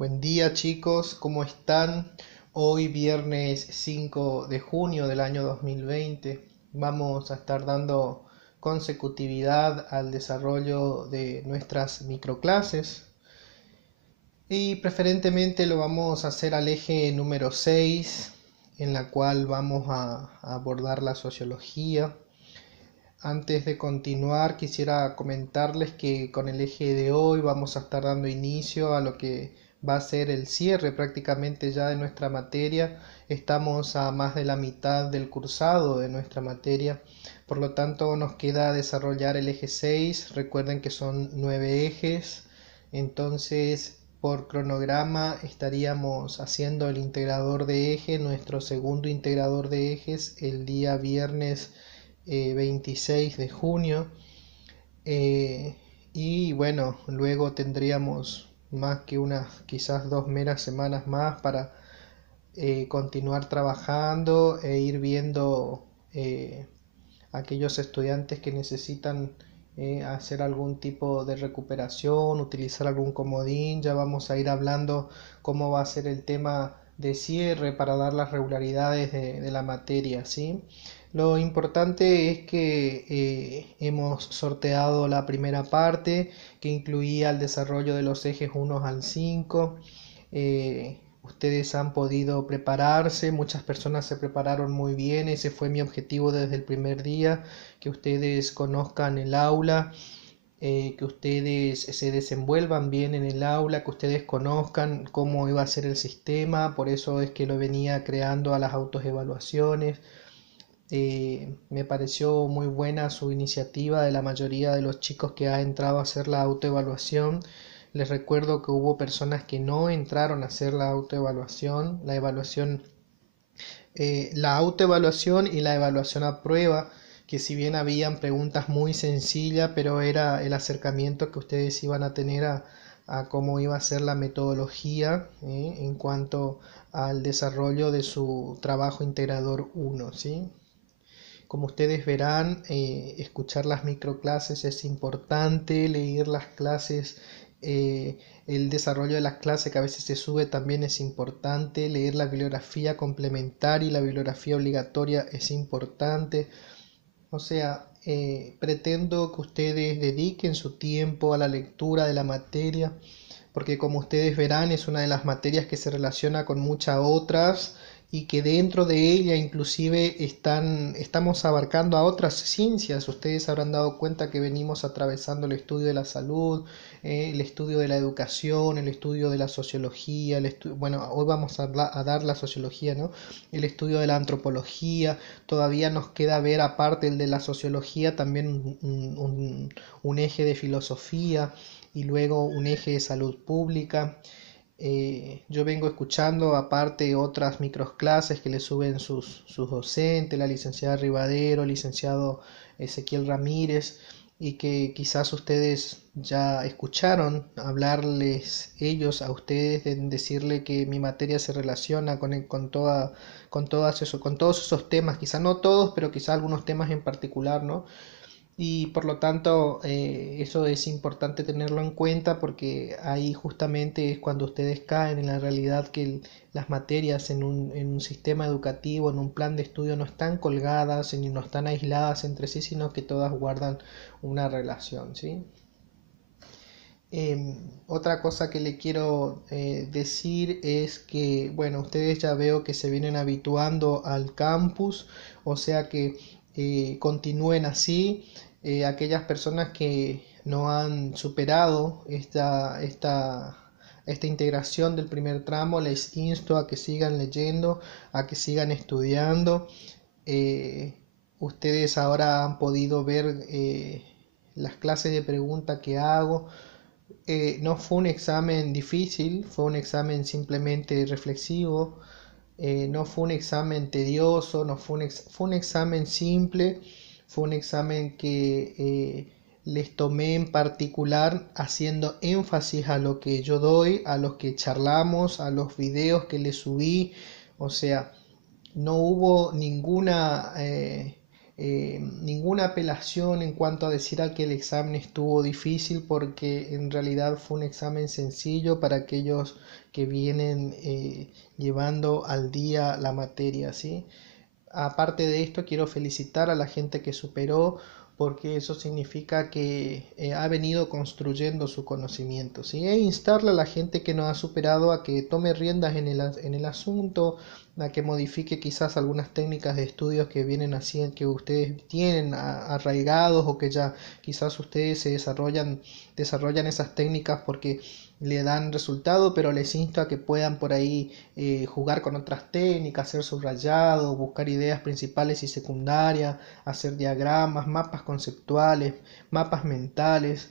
Buen día chicos, ¿cómo están? Hoy viernes 5 de junio del año 2020 vamos a estar dando consecutividad al desarrollo de nuestras microclases y preferentemente lo vamos a hacer al eje número 6, en la cual vamos a abordar la sociología. Antes de continuar, quisiera comentarles que con el eje de hoy vamos a estar dando inicio a lo que va a ser el cierre prácticamente ya de nuestra materia. Estamos a más de la mitad del cursado de nuestra materia, por lo tanto nos queda desarrollar el eje 6. Recuerden que son 9 ejes, entonces por cronograma estaríamos haciendo el integrador de eje, nuestro segundo integrador de ejes, el día viernes 26 de junio. Y bueno, luego tendríamos más que unas quizás 2 meras semanas más para continuar trabajando e ir viendo aquellos estudiantes que necesitan hacer algún tipo de recuperación, utilizar algún comodín. Ya vamos a ir hablando cómo va a ser el tema de cierre para dar las regularidades de la materia, ¿sí? Lo importante es que hemos sorteado la primera parte, que incluía el desarrollo de los ejes 1 al 5. Ustedes han podido prepararse, muchas personas se prepararon muy bien. Ese fue mi objetivo desde el primer día, que ustedes conozcan el aula, que ustedes se desenvuelvan bien en el aula, que ustedes conozcan cómo iba a ser el sistema. Por eso es que lo venía creando a las autoevaluaciones. Me pareció muy buena su iniciativa de la mayoría de los chicos que ha entrado a hacer la autoevaluación. Les recuerdo que hubo personas que no entraron a hacer la autoevaluación, la autoevaluación y la evaluación a prueba, que si bien habían preguntas muy sencillas, pero era el acercamiento que ustedes iban a tener a cómo iba a ser la metodología en cuanto al desarrollo de su trabajo integrador 1, ¿sí? Como ustedes verán, escuchar las microclases es importante, leer las clases, el desarrollo de las clases que a veces se sube también es importante, leer la bibliografía complementaria y la bibliografía obligatoria es importante. O sea, pretendo que ustedes dediquen su tiempo a la lectura de la materia, porque como ustedes verán es una de las materias que se relaciona con muchas otras y que dentro de ella inclusive estamos abarcando a otras ciencias. Ustedes habrán dado cuenta que venimos atravesando el estudio de la salud, el estudio de la educación, el estudio de la sociología, bueno, hoy vamos a dar la sociología, ¿no? El estudio de la antropología. Todavía nos queda ver, aparte el de la sociología, también un eje de filosofía y luego un eje de salud pública. Yo vengo escuchando aparte otras microclases que le suben sus docentes, la licenciada Rivadero, el licenciado Ezequiel Ramírez, y que quizás ustedes ya escucharon hablarles ellos a ustedes, de decirle que mi materia se relaciona con todos esos temas, quizás no todos, pero quizás algunos temas en particular, ¿no? Y por lo tanto eso es importante tenerlo en cuenta, porque ahí justamente es cuando ustedes caen en la realidad que las materias en un sistema educativo, en un plan de estudio, no están colgadas ni no están aisladas entre sí, sino que todas guardan una relación, ¿sí? Otra cosa que le quiero decir es que, bueno, ustedes ya veo que se vienen habituando al campus, o sea que continúen así. Aquellas personas que no han superado esta integración del primer tramo, les insto a que sigan leyendo, a que sigan estudiando. Eh, Ustedes ahora han podido ver las clases de pregunta que hago. No fue un examen difícil, fue un examen simplemente reflexivo. No fue un examen tedioso, no fue fue un examen simple, fue un examen que les tomé en particular haciendo énfasis a lo que yo doy, a los que charlamos, a los videos que les subí. O sea, no hubo ninguna ninguna apelación en cuanto a decir a que el examen estuvo difícil, porque en realidad fue un examen sencillo para aquellos que vienen llevando al día la materia, ¿sí? Aparte de esto, quiero felicitar a la gente que superó, porque eso significa que ha venido construyendo su conocimiento, ¿sí? E instarle a la gente que no ha superado a que tome riendas en el asunto, a que modifique quizás algunas técnicas de estudios que vienen así, que ustedes tienen arraigados, o que ya quizás ustedes se desarrollan esas técnicas porque le dan resultado, pero les insto a que puedan por ahí jugar con otras técnicas, hacer subrayado, buscar ideas principales y secundarias, hacer diagramas, mapas conceptuales, mapas mentales,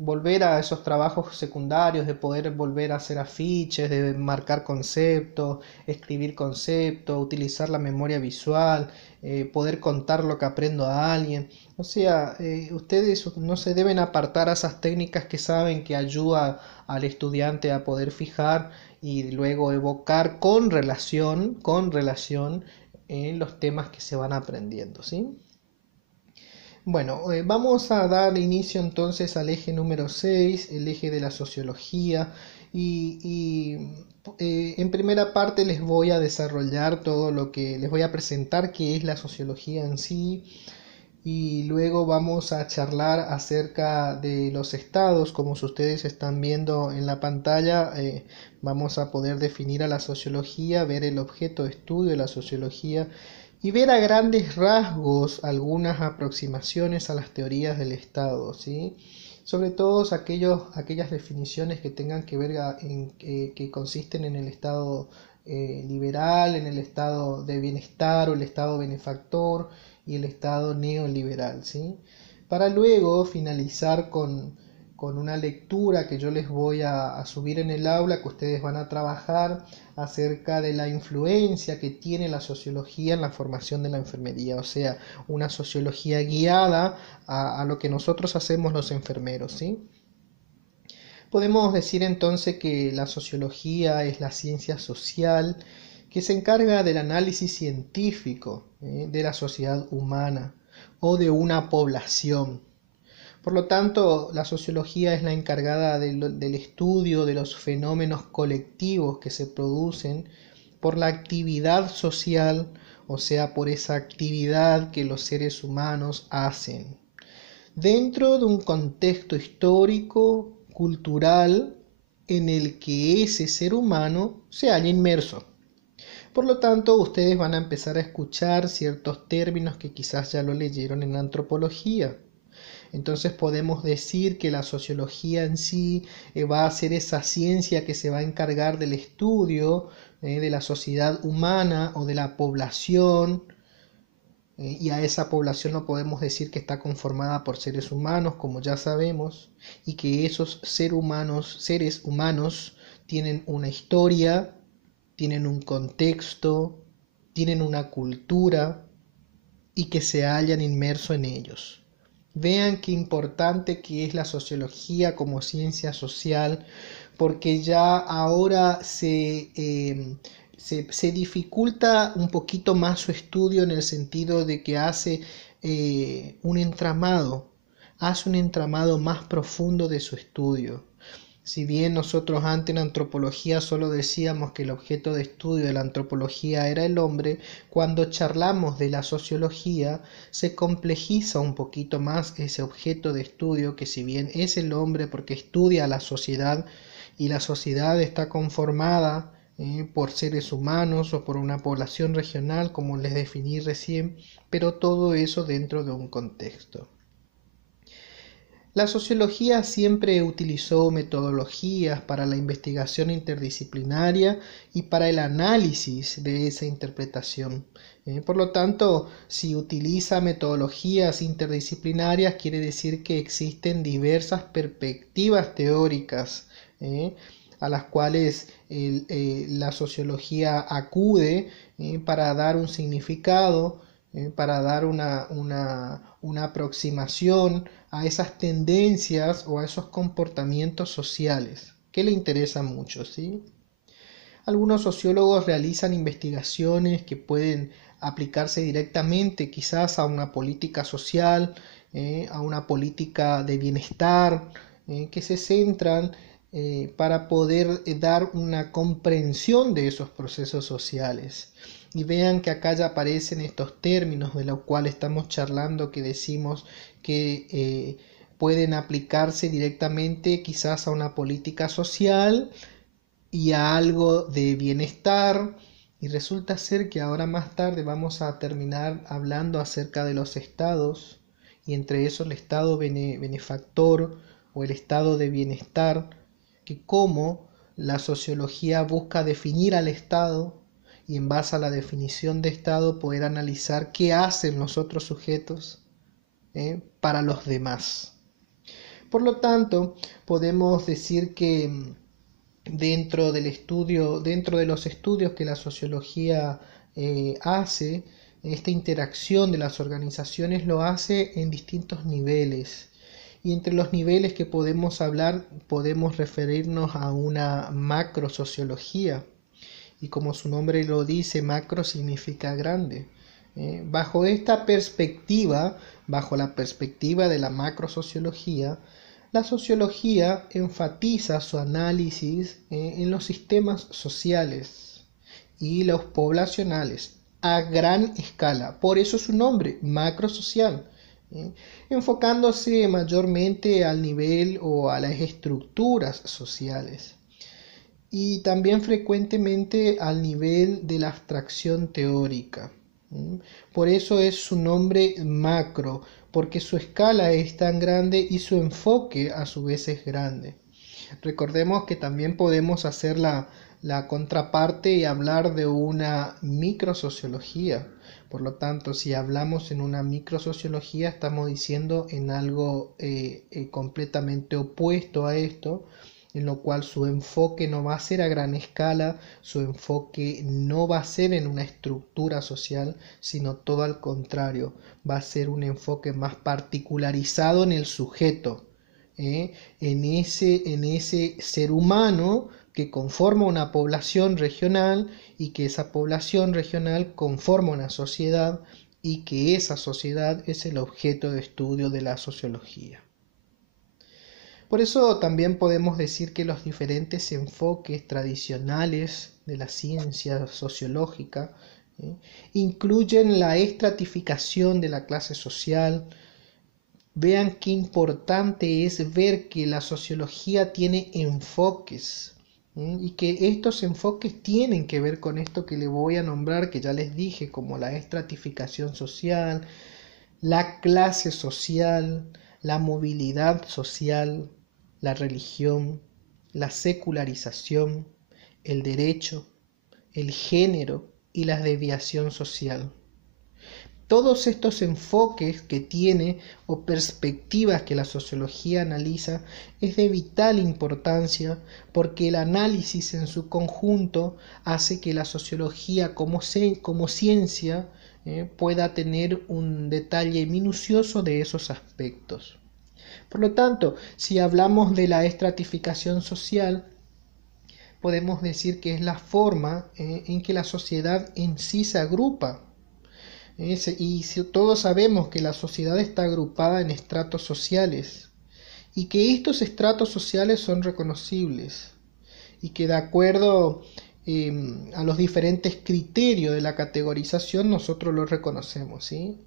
volver a esos trabajos secundarios de poder volver a hacer afiches, de marcar conceptos, escribir conceptos, utilizar la memoria visual, poder contar lo que aprendo a alguien. O sea, ustedes no se deben apartar a esas técnicas que saben que ayuda al estudiante a poder fijar y luego evocar con relación en los temas que se van aprendiendo, ¿sí? Bueno, vamos a dar inicio entonces al eje número 6, el eje de la sociología, en primera parte les voy a desarrollar todo lo que les voy a presentar, qué es la sociología en sí, y luego vamos a charlar acerca de los estados. Como ustedes están viendo en la pantalla, vamos a poder definir a la sociología, ver el objeto de estudio de la sociología y ver a grandes rasgos algunas aproximaciones a las teorías del estado, ¿sí? Sobre todo aquellas definiciones que tengan que ver que consisten en el estado liberal, en el estado de bienestar o el estado benefactor y el estado neoliberal, ¿sí? Para luego finalizar con una lectura que yo les voy a subir en el aula, que ustedes van a trabajar acerca de la influencia que tiene la sociología en la formación de la enfermería, o sea, una sociología guiada a lo que nosotros hacemos los enfermeros, ¿sí? Podemos decir entonces que la sociología es la ciencia social que se encarga del análisis científico de la sociedad humana o de una población. Por lo tanto, la sociología es la encargada del estudio de los fenómenos colectivos que se producen por la actividad social, o sea, por esa actividad que los seres humanos hacen, dentro de un contexto histórico, cultural, en el que ese ser humano se halla inmerso. Por lo tanto, ustedes van a empezar a escuchar ciertos términos que quizás ya lo leyeron en antropología. Entonces podemos decir que la sociología en sí va a ser esa ciencia que se va a encargar del estudio de la sociedad humana o de la población, y a esa población no podemos decir que está conformada por seres humanos, como ya sabemos, y que esos seres humanos tienen una historia, tienen un contexto, tienen una cultura y que se hallan inmersos en ellos. Vean qué importante que es la sociología como ciencia social, porque ya ahora se dificulta un poquito más su estudio, en el sentido de que hace un entramado más profundo de su estudio. Si bien nosotros antes en antropología solo decíamos que el objeto de estudio de la antropología era el hombre, cuando charlamos de la sociología se complejiza un poquito más ese objeto de estudio, que si bien es el hombre porque estudia a la sociedad, y la sociedad está conformada por seres humanos o por una población regional, como les definí recién, pero todo eso dentro de un contexto. La sociología siempre utilizó metodologías para la investigación interdisciplinaria y para el análisis de esa interpretación. Por lo tanto, si utiliza metodologías interdisciplinarias, quiere decir que existen diversas perspectivas teóricas a las cuales la sociología acude para dar un significado, para dar una aproximación a esas tendencias o a esos comportamientos sociales que le interesan mucho, ¿sí? Algunos sociólogos realizan investigaciones que pueden aplicarse directamente quizás a una política social, a una política de bienestar, que se centran para poder dar una comprensión de esos procesos sociales. Y vean que acá ya aparecen estos términos de los cuales estamos charlando, que decimos que pueden aplicarse directamente quizás a una política social y a algo de bienestar. Y resulta ser que ahora más tarde vamos a terminar hablando acerca de los estados, y entre esos el estado benefactor o el estado de bienestar, que como la sociología busca definir al estado y en base a la definición de estado poder analizar qué hacen los otros sujetos para los demás. Por lo tanto, podemos decir que dentro de los estudios que la sociología hace, esta interacción de las organizaciones lo hace en distintos niveles. Y entre los niveles que podemos hablar, podemos referirnos a una macrosociología. Y como su nombre lo dice, macro significa grande. Bajo esta perspectiva, bajo la perspectiva de la macrosociología, la sociología enfatiza su análisis en los sistemas sociales y los poblacionales a gran escala. Por eso su nombre, macrosocial, enfocándose mayormente al nivel o a las estructuras sociales y también frecuentemente al nivel de la abstracción teórica. Por eso es su nombre macro, porque su escala es tan grande y su enfoque a su vez es grande. Recordemos que también podemos hacer la contraparte y hablar de una microsociología. Por lo tanto, si hablamos en una microsociología, estamos diciendo en algo completamente opuesto a esto, en lo cual su enfoque no va a ser a gran escala, su enfoque no va a ser en una estructura social, sino todo al contrario, va a ser un enfoque más particularizado en el sujeto, en ese ser humano que conforma una población regional y que esa población regional conforma una sociedad y que esa sociedad es el objeto de estudio de la sociología. Por eso también podemos decir que los diferentes enfoques tradicionales de la ciencia sociológica incluyen la estratificación de la clase social. Vean qué importante es ver que la sociología tiene enfoques y que estos enfoques tienen que ver con esto que le voy a nombrar, que ya les dije, como la estratificación social, la clase social, la movilidad social, la religión, la secularización, el derecho, el género y la desviación social. Todos estos enfoques que tiene o perspectivas que la sociología analiza es de vital importancia porque el análisis en su conjunto hace que la sociología como ciencia pueda tener un detalle minucioso de esos aspectos. Por lo tanto, si hablamos de la estratificación social, podemos decir que es la forma en que la sociedad en sí se agrupa. Y si todos sabemos que la sociedad está agrupada en estratos sociales y que estos estratos sociales son reconocibles y que de acuerdo a los diferentes criterios de la categorización nosotros los reconocemos, ¿sí?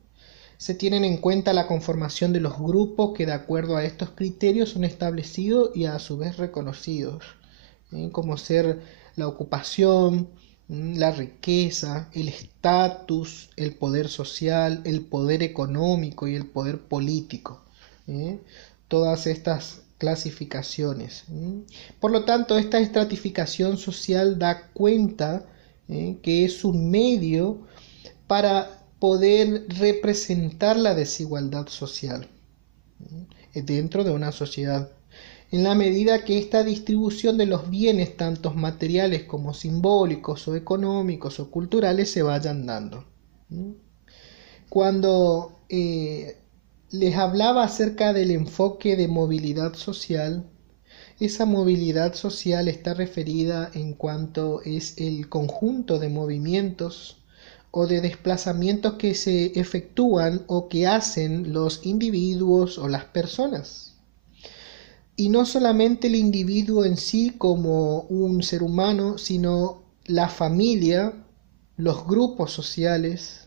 Se tienen en cuenta la conformación de los grupos que de acuerdo a estos criterios son establecidos y a su vez reconocidos, como ser la ocupación, la riqueza, el estatus, el poder social, el poder económico y el poder político. Todas estas clasificaciones. Por lo tanto, esta estratificación social da cuenta que es un medio para poder representar la desigualdad social dentro de una sociedad, en la medida que esta distribución de los bienes, tanto materiales como simbólicos o económicos o culturales, se vayan dando. Cuando les hablaba acerca del enfoque de movilidad social, esa movilidad social está referida en cuanto es el conjunto de movimientos o de desplazamientos que se efectúan o que hacen los individuos o las personas. Y no solamente el individuo en sí como un ser humano, sino la familia, los grupos sociales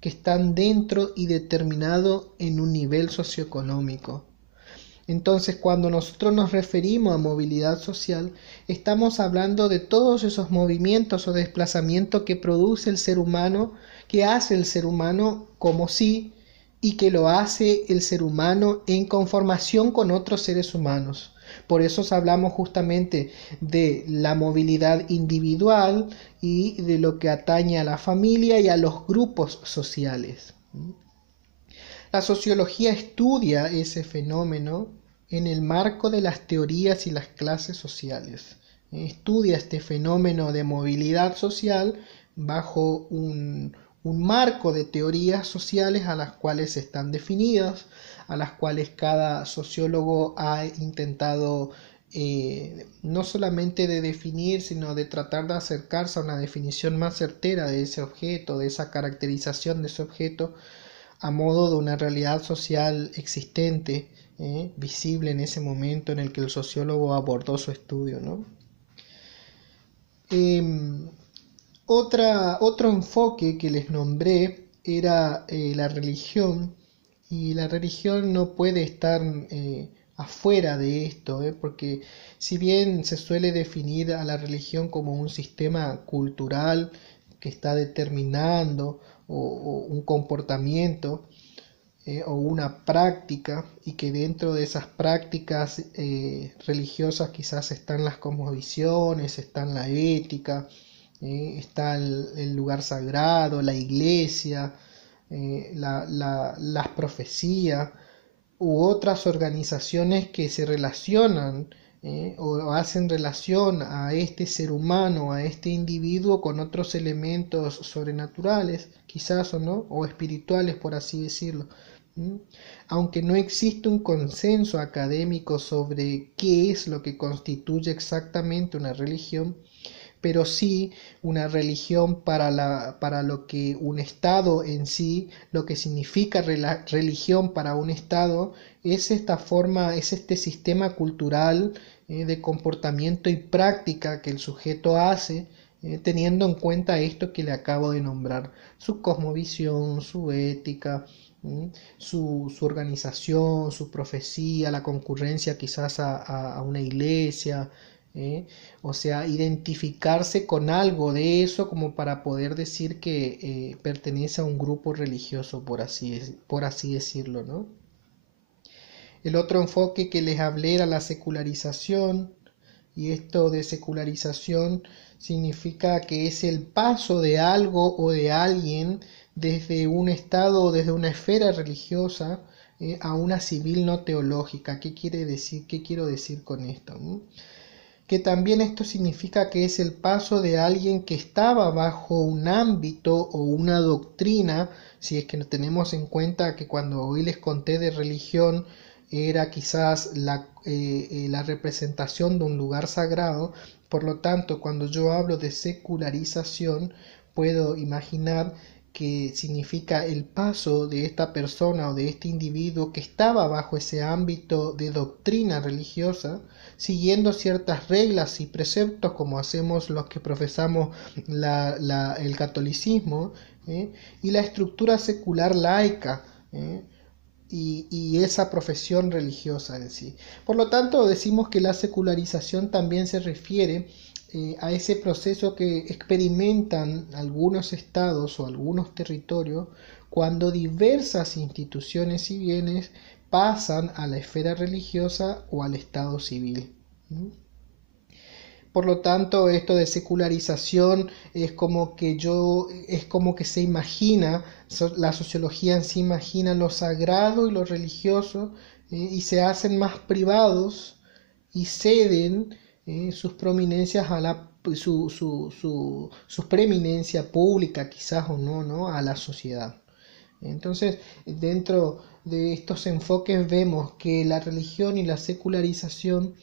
que están dentro y determinados en un nivel socioeconómico. Entonces, cuando nosotros nos referimos a movilidad social, estamos hablando de todos esos movimientos o desplazamientos que produce el ser humano, que hace el ser humano como sí, y que lo hace el ser humano en conformación con otros seres humanos. Por eso hablamos justamente de la movilidad individual y de lo que atañe a la familia y a los grupos sociales. La sociología estudia ese fenómeno en el marco de las teorías y las clases sociales. Estudia este fenómeno de movilidad social bajo un marco de teorías sociales a las cuales están definidas, a las cuales cada sociólogo ha intentado no solamente de definir, sino de tratar de acercarse a una definición más certera de ese objeto, de esa caracterización de ese objeto, a modo de una realidad social existente, visible en ese momento en el que el sociólogo abordó su estudio, ¿no? Otro enfoque que les nombré era la religión, y la religión no puede estar afuera de esto, porque si bien se suele definir a la religión como un sistema cultural que está determinando o un comportamiento o una práctica, y que dentro de esas prácticas religiosas quizás están las cosmovisiones, están la ética, está el lugar sagrado, la iglesia, las profecías u otras organizaciones que se relacionan o hacen relación a este ser humano, a este individuo con otros elementos sobrenaturales, quizás o no, o espirituales por así decirlo. Aunque no existe un consenso académico sobre qué es lo que constituye exactamente una religión, pero sí una religión para lo que un Estado en sí, lo que significa religión para un Estado, es esta forma, es este sistema cultural de comportamiento y práctica que el sujeto hace, teniendo en cuenta esto que le acabo de nombrar, su cosmovisión, su ética, su organización, su profecía, la concurrencia quizás a una iglesia, o sea, identificarse con algo de eso como para poder decir que pertenece a un grupo religioso, por así decirlo, ¿no? El otro enfoque que les hablé era la secularización, y esto de secularización significa que es el paso de algo o de alguien desde un estado o desde una esfera religiosa a una civil no teológica. ¿Qué quiere decir? ¿Qué quiero decir con esto? Que también esto significa que es el paso de alguien que estaba bajo un ámbito o una doctrina, si es que tenemos en cuenta que cuando hoy les conté de religión era quizás la representación de un lugar sagrado. Por lo tanto, cuando yo hablo de secularización, puedo imaginar que significa el paso de esta persona o de este individuo que estaba bajo ese ámbito de doctrina religiosa, siguiendo ciertas reglas y preceptos como hacemos los que profesamos el catolicismo, y la estructura secular laica, y esa profesión religiosa en sí. Por lo tanto, decimos que la secularización también se refiere a ese proceso que experimentan algunos estados o algunos territorios cuando diversas instituciones y bienes pasan a la esfera religiosa o al estado civil. Por lo tanto, esto de secularización es como que se imagina, la sociología en sí imagina lo sagrado y lo religioso, y se hacen más privados y ceden sus prominencias a su preeminencia pública, quizás o no, ¿no? A la sociedad. Entonces, dentro de estos enfoques vemos que la religión y la secularización,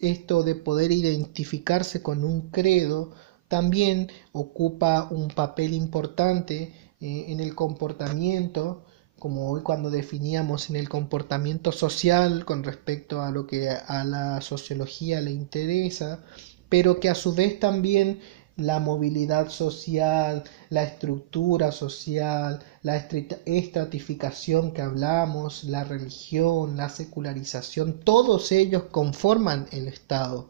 esto de poder identificarse con un credo, también ocupa un papel importante en el comportamiento, como hoy cuando definíamos en el comportamiento social con respecto a lo que a la sociología le interesa, pero que a su vez también la movilidad social, la estructura social, la estratificación que hablamos, la religión, la secularización, todos ellos conforman el Estado.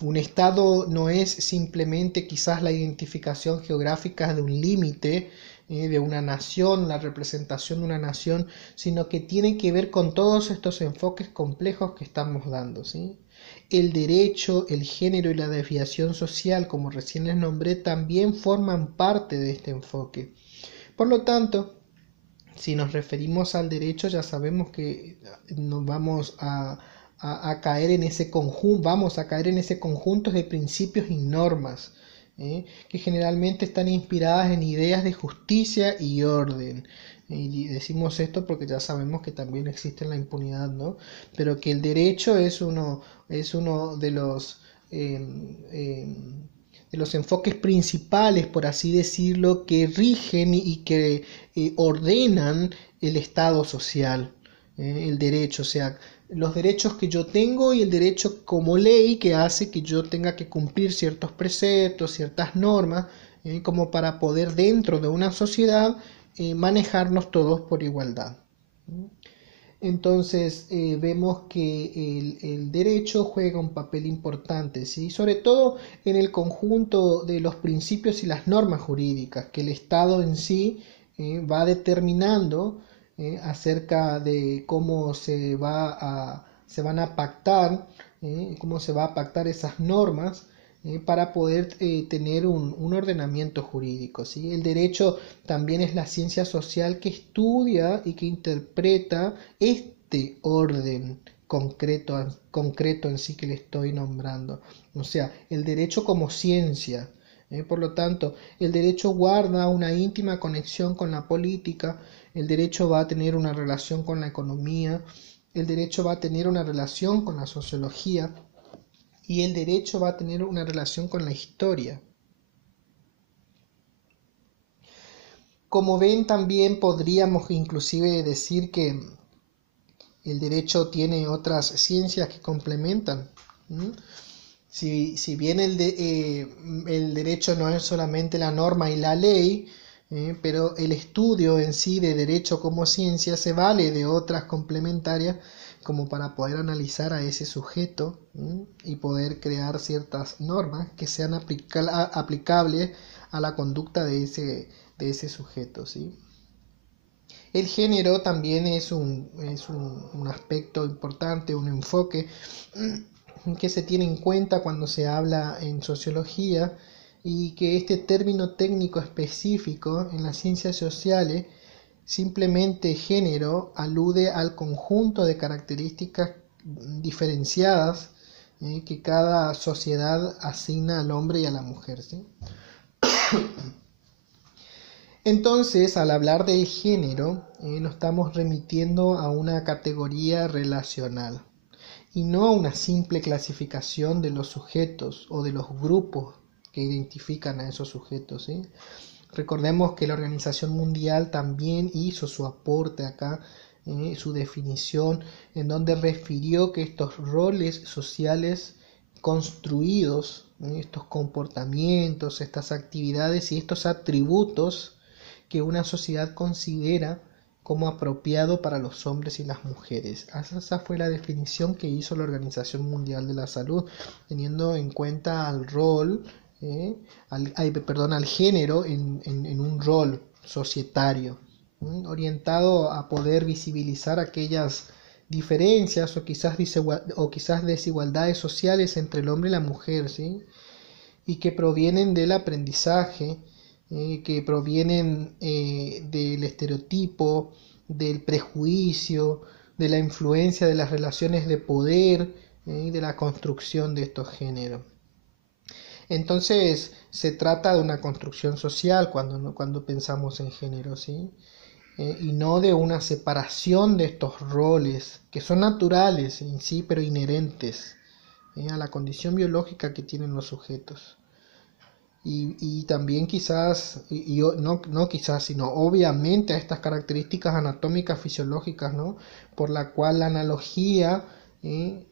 Un Estado no es simplemente quizás la identificación geográfica de un límite, de una nación, la representación de una nación, sino que tiene que ver con todos estos enfoques complejos que estamos dando, ¿sí? El derecho, el género y la desviación social, como recién les nombré, también forman parte de este enfoque. Por lo tanto, si nos referimos al derecho, ya sabemos que nos vamos a caer en ese conjunto, vamos a caer en ese conjunto de principios y normas, que generalmente están inspiradas en ideas de justicia y orden. Y decimos esto porque ya sabemos que también existe la impunidad, ¿no? Pero que el derecho es uno de los enfoques principales, por así decirlo, que rigen y que ordenan el estado social, el derecho, o sea, los derechos que yo tengo y el derecho como ley que hace que yo tenga que cumplir ciertos preceptos, ciertas normas, como para poder dentro de una sociedad manejarnos todos por igualdad. Entonces vemos que el derecho juega un papel importante, ¿sí? Sobre todo en el conjunto de los principios y las normas jurídicas que el Estado en sí va determinando acerca de cómo se van a pactar, cómo se va a pactar esas normas para poder tener un ordenamiento jurídico, ¿sí? El derecho también es la ciencia social que estudia y que interpreta este orden concreto en sí que le estoy nombrando. O sea, el derecho como ciencia. Por lo tanto, el derecho guarda una íntima conexión con la política, el derecho va a tener una relación con la economía, el derecho va a tener una relación con la sociología, y el derecho va a tener una relación con la historia. Como ven, también podríamos inclusive decir que el derecho tiene otras ciencias que complementan. Si bien el derecho no es solamente la norma y la ley, pero el estudio en sí de derecho como ciencia se vale de otras complementarias como para poder analizar a ese sujeto y poder crear ciertas normas que sean aplicables a la conducta de ese sujeto, ¿sí? El género también es un aspecto importante, un enfoque que se tiene en cuenta cuando se habla en sociología, y que este término técnico específico en las ciencias sociales, simplemente género, alude al conjunto de características diferenciadas que cada sociedad asigna al hombre y a la mujer, ¿sí? Entonces, al hablar del género, nos estamos remitiendo a una categoría relacional y no a una simple clasificación de los sujetos o de los grupos que identifican a esos sujetos, ¿sí? Recordemos que la Organización Mundial también hizo su aporte acá, su definición, en donde refirió que estos roles sociales construidos, estos comportamientos, estas actividades y estos atributos que una sociedad considera como apropiado para los hombres y las mujeres. Esa fue la definición que hizo la Organización Mundial de la Salud, teniendo en cuenta al rol, al género en un rol societario, orientado a poder visibilizar aquellas diferencias o quizás desigualdades sociales entre el hombre y la mujer, ¿sí? Y que provienen del aprendizaje, que provienen del estereotipo, del prejuicio, de la influencia de las relaciones de poder y de la construcción de estos géneros. Entonces se trata de una construcción social cuando pensamos en género, ¿sí? Y no de una separación de estos roles que son naturales en sí, pero inherentes a la condición biológica que tienen los sujetos. y también quizás, no quizás, sino obviamente a estas características anatómicas fisiológicas, ¿no? Por la cual la analogía ¿eh?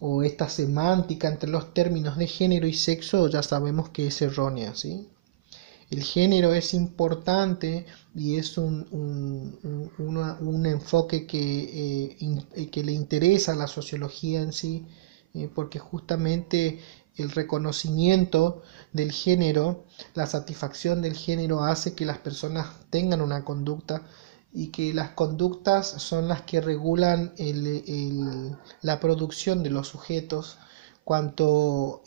O esta semántica entre los términos de género y sexo ya sabemos que es errónea, ¿sí? El género es importante y es un enfoque que le interesa a la sociología en sí, porque justamente el reconocimiento del género, la satisfacción del género hace que las personas tengan una conducta y que las conductas son las que regulan la producción de los sujetos, cuanto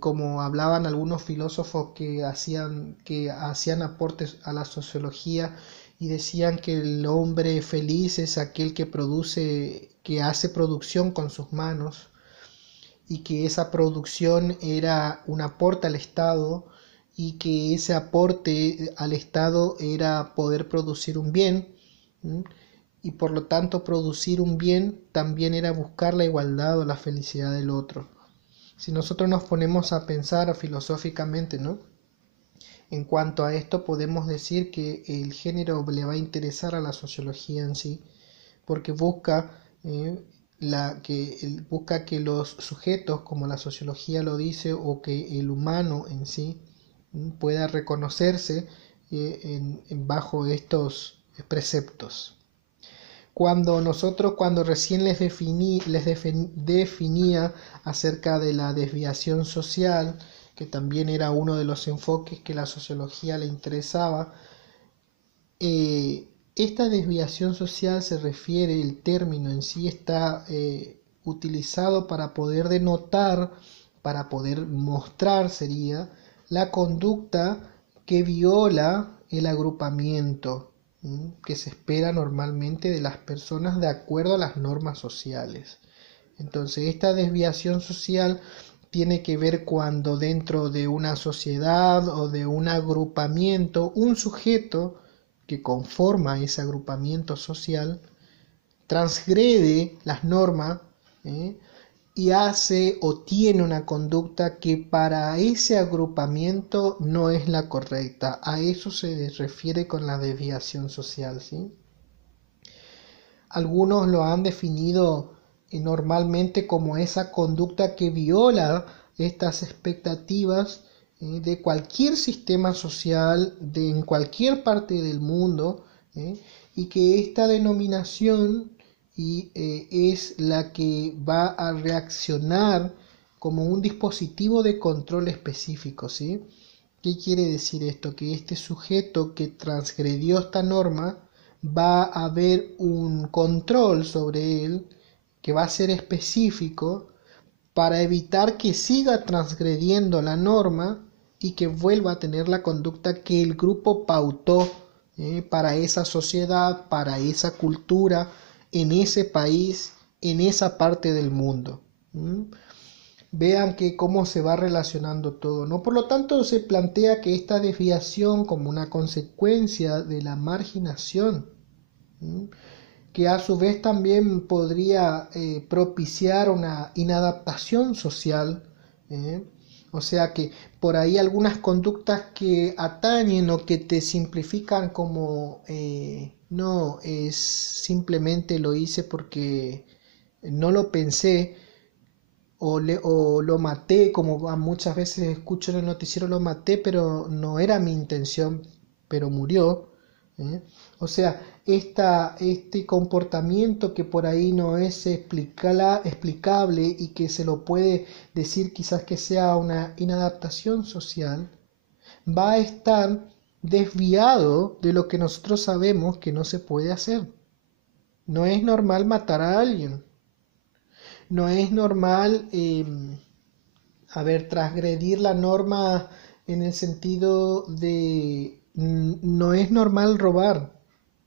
como hablaban algunos filósofos que hacían aportes a la sociología y decían que el hombre feliz es aquel que produce, que hace producción con sus manos, y que esa producción era un aporte al Estado, y que ese aporte al Estado era poder producir un bien, ¿m? Y por lo tanto producir un bien también era buscar la igualdad o la felicidad del otro. Si nosotros nos ponemos a pensar filosóficamente, ¿no? En cuanto a esto, podemos decir que el género le va a interesar a la sociología en sí, porque busca que los sujetos, como la sociología lo dice, o que el humano en sí pueda reconocerse bajo estos preceptos. Cuando recién definía acerca de la desviación social, que también era uno de los enfoques que la sociología le interesaba, esta desviación social se refiere, el término en sí está utilizado para poder denotar, para poder mostrar, sería la conducta que viola el agrupamiento que se espera normalmente de las personas de acuerdo a las normas sociales. Entonces, esta desviación social tiene que ver cuando dentro de una sociedad o de un agrupamiento, un sujeto que conforma ese agrupamiento social transgrede las normas y hace o tiene una conducta que para ese agrupamiento no es la correcta. A eso se refiere con la desviación social, ¿sí? Algunos lo han definido normalmente como esa conducta que viola estas expectativas de cualquier sistema social en cualquier parte del mundo, y que esta denominación es la que va a reaccionar como un dispositivo de control específico, ¿sí? ¿Qué quiere decir esto? Que este sujeto que transgredió esta norma va a haber un control sobre él que va a ser específico para evitar que siga transgrediendo la norma y que vuelva a tener la conducta que el grupo pautó para esa sociedad, para esa cultura, en ese país, en esa parte del mundo. Vean que cómo se va relacionando todo, ¿no? Por lo tanto, se plantea que esta desviación como una consecuencia de la marginación, que a su vez también podría propiciar una inadaptación social, o sea que por ahí algunas conductas que atañen o que te simplifican como no, es simplemente lo hice porque no lo pensé, o lo maté, como muchas veces escucho en el noticiero, lo maté, pero no era mi intención, pero murió. O sea, este comportamiento que por ahí no es explicable y que se lo puede decir quizás que sea una inadaptación social, va a estar desviado de lo que nosotros sabemos que no se puede hacer. No es normal matar a alguien. No es normal, transgredir la norma en el sentido de no es normal robar,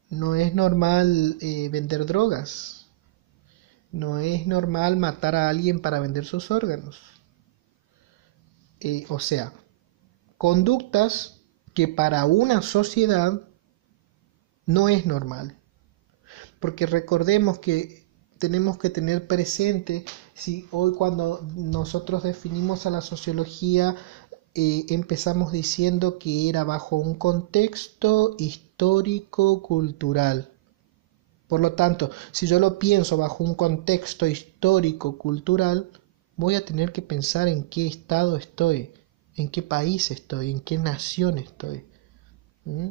no es normal vender drogas, no es normal matar a alguien para vender sus órganos. O sea, conductas que para una sociedad no es normal. Porque recordemos que tenemos que tener presente, si hoy cuando nosotros definimos a la sociología empezamos diciendo que era bajo un contexto histórico-cultural. Por lo tanto, si yo lo pienso bajo un contexto histórico-cultural, voy a tener que pensar en qué estado estoy, en qué país estoy, en qué nación estoy. ¿Mm?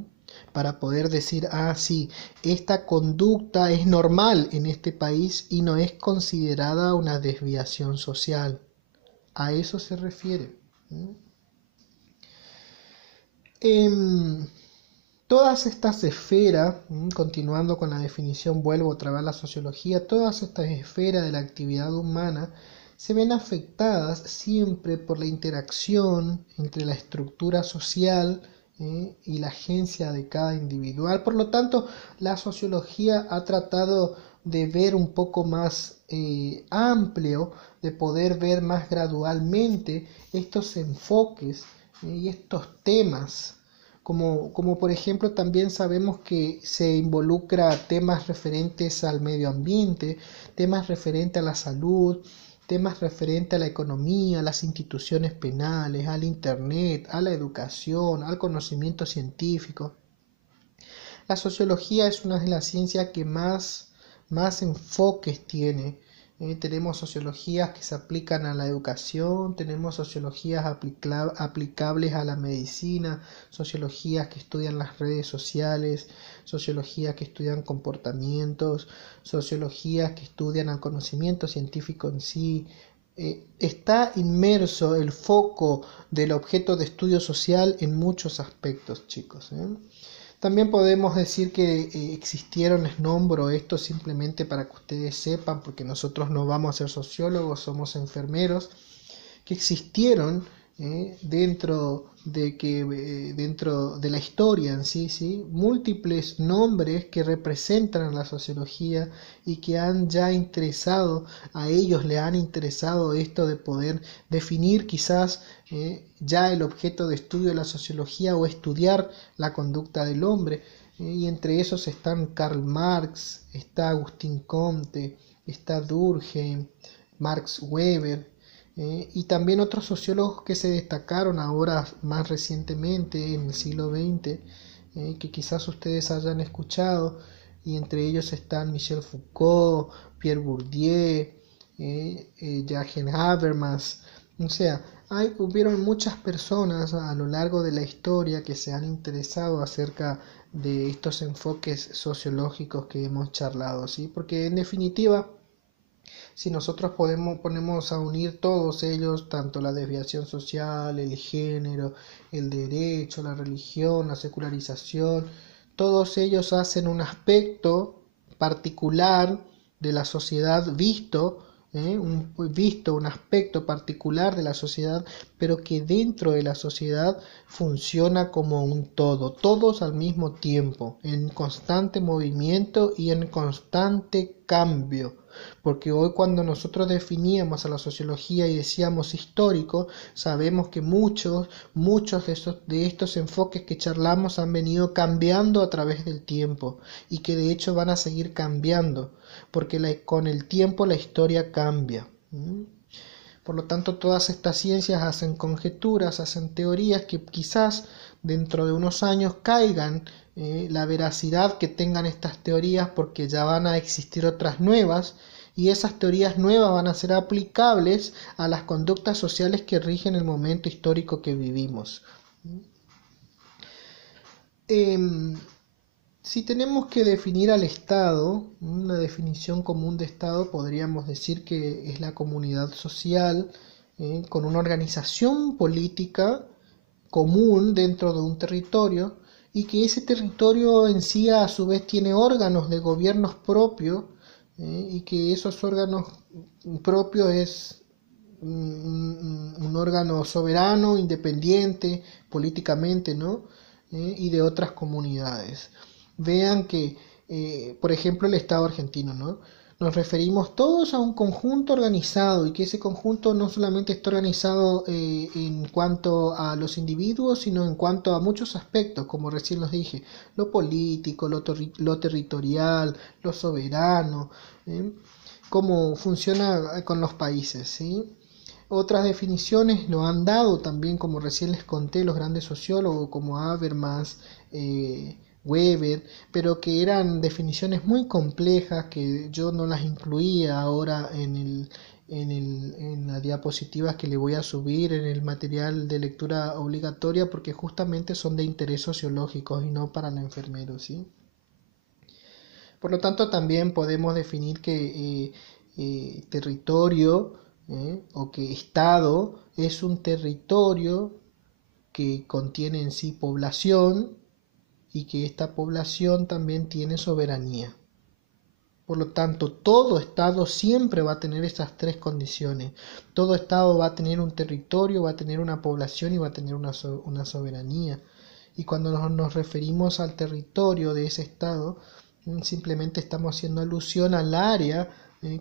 Para poder decir, sí, esta conducta es normal en este país y no es considerada una desviación social. A eso se refiere. ¿Mm? Todas estas esferas, continuando con la definición, vuelvo otra vez a la sociología, todas estas esferas de la actividad humana se ven afectadas siempre por la interacción entre la estructura social y la agencia de cada individual. Por lo tanto, la sociología ha tratado de ver un poco más amplio, de poder ver más gradualmente estos enfoques y estos temas. Como por ejemplo también sabemos que se involucra temas referentes al medio ambiente, temas referentes a la salud, temas referentes a la economía, a las instituciones penales, al internet, a la educación, al conocimiento científico. La sociología es una de las ciencias que más enfoques tiene. Tenemos sociologías que se aplican a la educación, tenemos sociologías aplicables a la medicina, sociologías que estudian las redes sociales, sociologías que estudian comportamientos, sociologías que estudian al conocimiento científico en sí. Está inmerso el foco del objeto de estudio social en muchos aspectos, chicos. También podemos decir que existieron, les nombro esto simplemente para que ustedes sepan, porque nosotros no vamos a ser sociólogos, somos enfermeros, que existieron dentro de la historia en sí, múltiples nombres que representan a la sociología y que han ya interesado, a ellos le han interesado esto de poder definir quizás ya el objeto de estudio de la sociología o estudiar la conducta del hombre. Y entre esos están Karl Marx, está Agustín Comte, está Durkheim, Max Weber, y también otros sociólogos que se destacaron ahora más recientemente en el siglo XX, que quizás ustedes hayan escuchado, y entre ellos están Michel Foucault, Pierre Bourdieu, Jürgen Habermas. O sea, hubieron muchas personas a lo largo de la historia que se han interesado acerca de estos enfoques sociológicos que hemos charlado, ¿sí? Porque en definitiva, si nosotros ponemos a unir todos ellos, tanto la desviación social, el género, el derecho, la religión, la secularización, todos ellos hacen un aspecto particular de la sociedad un aspecto particular de la sociedad, pero que dentro de la sociedad funciona como un todo, todos al mismo tiempo, en constante movimiento y en constante cambio. Porque hoy cuando nosotros definíamos a la sociología y decíamos histórico, sabemos que muchos de estos enfoques que charlamos han venido cambiando a través del tiempo y que de hecho van a seguir cambiando, porque con el tiempo la historia cambia. Por lo tanto, todas estas ciencias hacen conjeturas, hacen teorías que quizás dentro de unos años caigan la veracidad que tengan estas teorías, porque ya van a existir otras nuevas y esas teorías nuevas van a ser aplicables a las conductas sociales que rigen el momento histórico que vivimos. Si tenemos que definir al Estado, una definición común de Estado, podríamos decir que es la comunidad social con una organización política común dentro de un territorio, y que ese territorio en sí a su vez tiene órganos de gobiernos propios, y que esos órganos propios es un órgano soberano, independiente políticamente, ¿no? Y de otras comunidades. Vean que, por ejemplo, el Estado argentino, ¿no? Nos referimos todos a un conjunto organizado, y que ese conjunto no solamente está organizado en cuanto a los individuos, sino en cuanto a muchos aspectos, como recién los dije, lo político, lo territorial, lo soberano, cómo funciona con los países, ¿sí? Otras definiciones lo han dado también, como recién les conté, los grandes sociólogos como Habermas, Weber, pero que eran definiciones muy complejas que yo no las incluía ahora en las diapositivas que le voy a subir en el material de lectura obligatoria, porque justamente son de interés sociológico y no para el enfermero, ¿sí? Por lo tanto, también podemos definir que territorio o que Estado es un territorio que contiene en sí población y que esta población también tiene soberanía. Por lo tanto, todo Estado siempre va a tener estas tres condiciones. Todo Estado va a tener un territorio, va a tener una población y va a tener una soberanía. Y cuando nos referimos al territorio de ese Estado, simplemente estamos haciendo alusión al área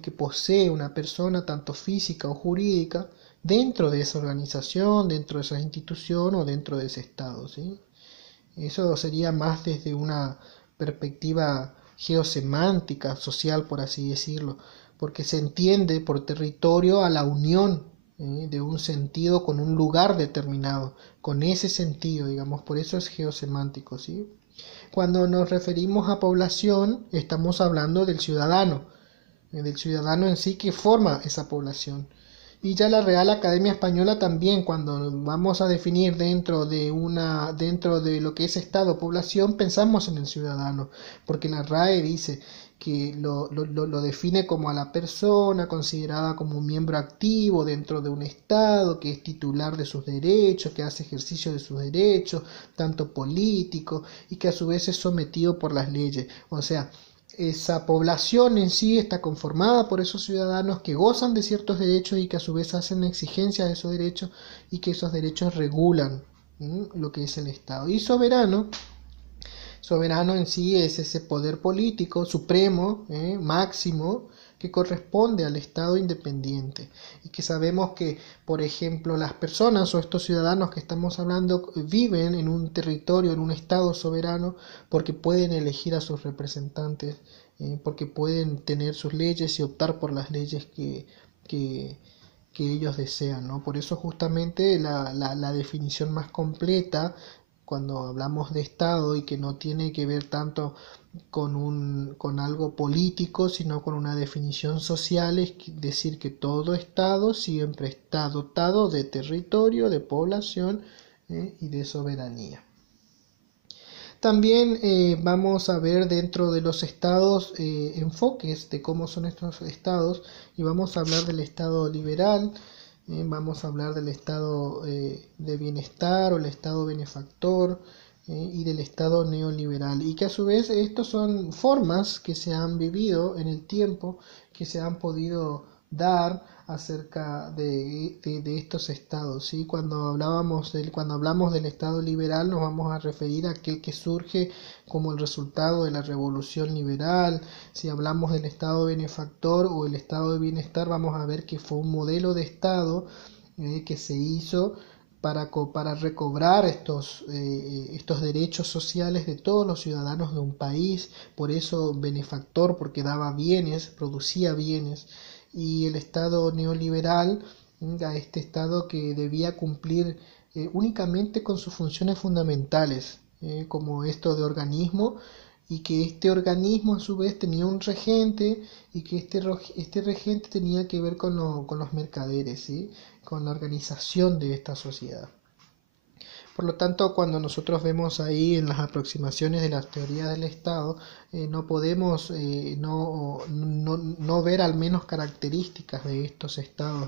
que posee una persona, tanto física o jurídica, dentro de esa organización, dentro de esa institución o dentro de ese Estado, ¿sí? Eso sería más desde una perspectiva geosemántica, social, por así decirlo, porque se entiende por territorio a la unión de un sentido con un lugar determinado, con ese sentido, digamos, por eso es geosemántico, ¿sí? Cuando nos referimos a población, estamos hablando del ciudadano en sí que forma esa población. Y ya la Real Academia Española también, cuando vamos a definir dentro de lo que es Estado o población, pensamos en el ciudadano, porque la RAE dice que lo define como a la persona considerada como un miembro activo dentro de un Estado, que es titular de sus derechos, que hace ejercicio de sus derechos, tanto políticos, y que a su vez es sometido por las leyes. O sea, esa población en sí está conformada por esos ciudadanos que gozan de ciertos derechos y que a su vez hacen exigencia de esos derechos y que esos derechos regulan lo que es el Estado. Y soberano en sí es ese poder político supremo, máximo, que corresponde al Estado independiente y que sabemos que, por ejemplo, las personas o estos ciudadanos que estamos hablando viven en un territorio, en un Estado soberano, porque pueden elegir a sus representantes, porque pueden tener sus leyes y optar por las leyes que, que ellos desean, ¿no? Por eso justamente la definición más completa cuando hablamos de Estado y que no tiene que ver tanto con algo político, sino con una definición social, es decir que todo Estado siempre está dotado de territorio, de población y de soberanía. También vamos a ver dentro de los estados enfoques de cómo son estos estados y vamos a hablar del estado liberal, vamos a hablar del estado de bienestar o el estado benefactor y del estado neoliberal y que a su vez estos son formas que se han vivido en el tiempo, que se han podido dar acerca de estos estados, ¿sí? Cuando hablamos del estado liberal nos vamos a referir a aquel que surge como el resultado de la revolución liberal. Si hablamos del estado benefactor o el estado de bienestar, vamos a ver que fue un modelo de estado que se hizo para recobrar estos derechos sociales de todos los ciudadanos de un país. Por eso benefactor, porque daba bienes, producía bienes. Y el Estado neoliberal, a este Estado que debía cumplir únicamente con sus funciones fundamentales, como esto de organismo, y que este organismo a su vez tenía un regente y que este regente tenía que ver con los mercaderes, ¿sí? Con la organización de esta sociedad. Por lo tanto, cuando nosotros vemos ahí en las aproximaciones de las teorías del Estado, no podemos no ver al menos características de estos estados.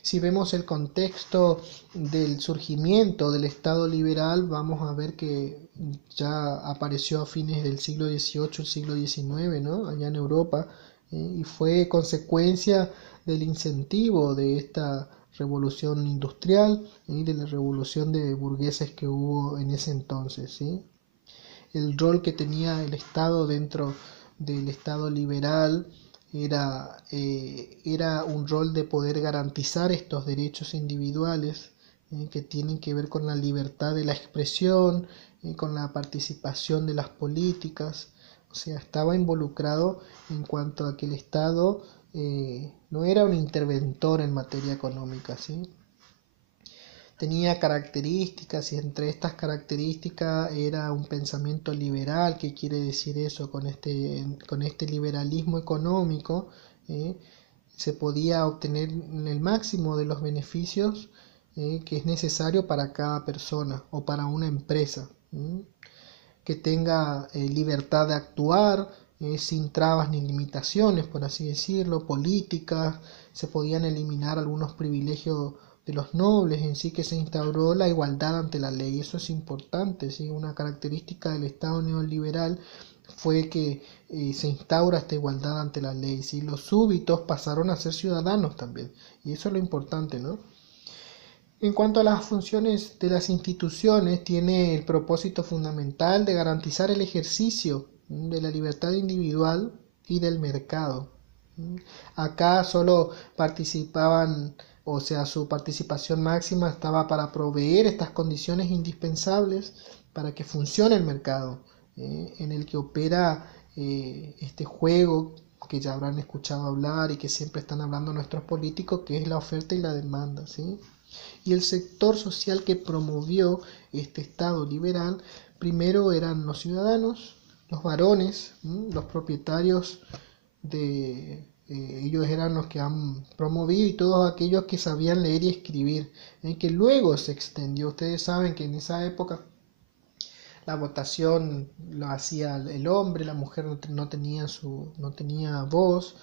Si vemos el contexto del surgimiento del Estado liberal, vamos a ver que ya apareció a fines del siglo XVIII, el siglo XIX, ¿no? Allá en Europa, y fue consecuencia del incentivo de esta revolución industrial y de la revolución de burgueses que hubo en ese entonces, ¿sí? El rol que tenía el Estado dentro del Estado liberal era un rol de poder garantizar estos derechos individuales que tienen que ver con la libertad de la expresión, con la participación de las políticas. O sea, estaba involucrado en cuanto a que el Estado no era un interventor en materia económica, ¿sí? Tenía características y entre estas características era un pensamiento liberal. ¿Qué quiere decir eso? Con este liberalismo económico se podía obtener el máximo de los beneficios que es necesario para cada persona o para una empresa, que tenga libertad de actuar sin trabas ni limitaciones, por así decirlo, políticas. Se podían eliminar algunos privilegios de los nobles, en sí, que se instauró la igualdad ante la ley. Eso es importante, ¿sí? Una característica del Estado neoliberal fue que se instaura esta igualdad ante la ley, ¿sí? Los súbditos pasaron a ser ciudadanos también, y eso es lo importante, ¿no? En cuanto a las funciones de las instituciones, tiene el propósito fundamental de garantizar el ejercicio de la libertad individual y del mercado. Acá solo participaban, o sea, su participación máxima estaba para proveer estas condiciones indispensables para que funcione el mercado, en el que opera este juego que ya habrán escuchado hablar y que siempre están hablando nuestros políticos, que es la oferta y la demanda, ¿sí? Y el sector social que promovió este Estado liberal, primero eran los ciudadanos, los varones, los propietarios de ellos eran los que han promovido, y todos aquellos que sabían leer y escribir, que luego se extendió. Ustedes saben que en esa época la votación lo hacía el hombre, la mujer no tenía voz.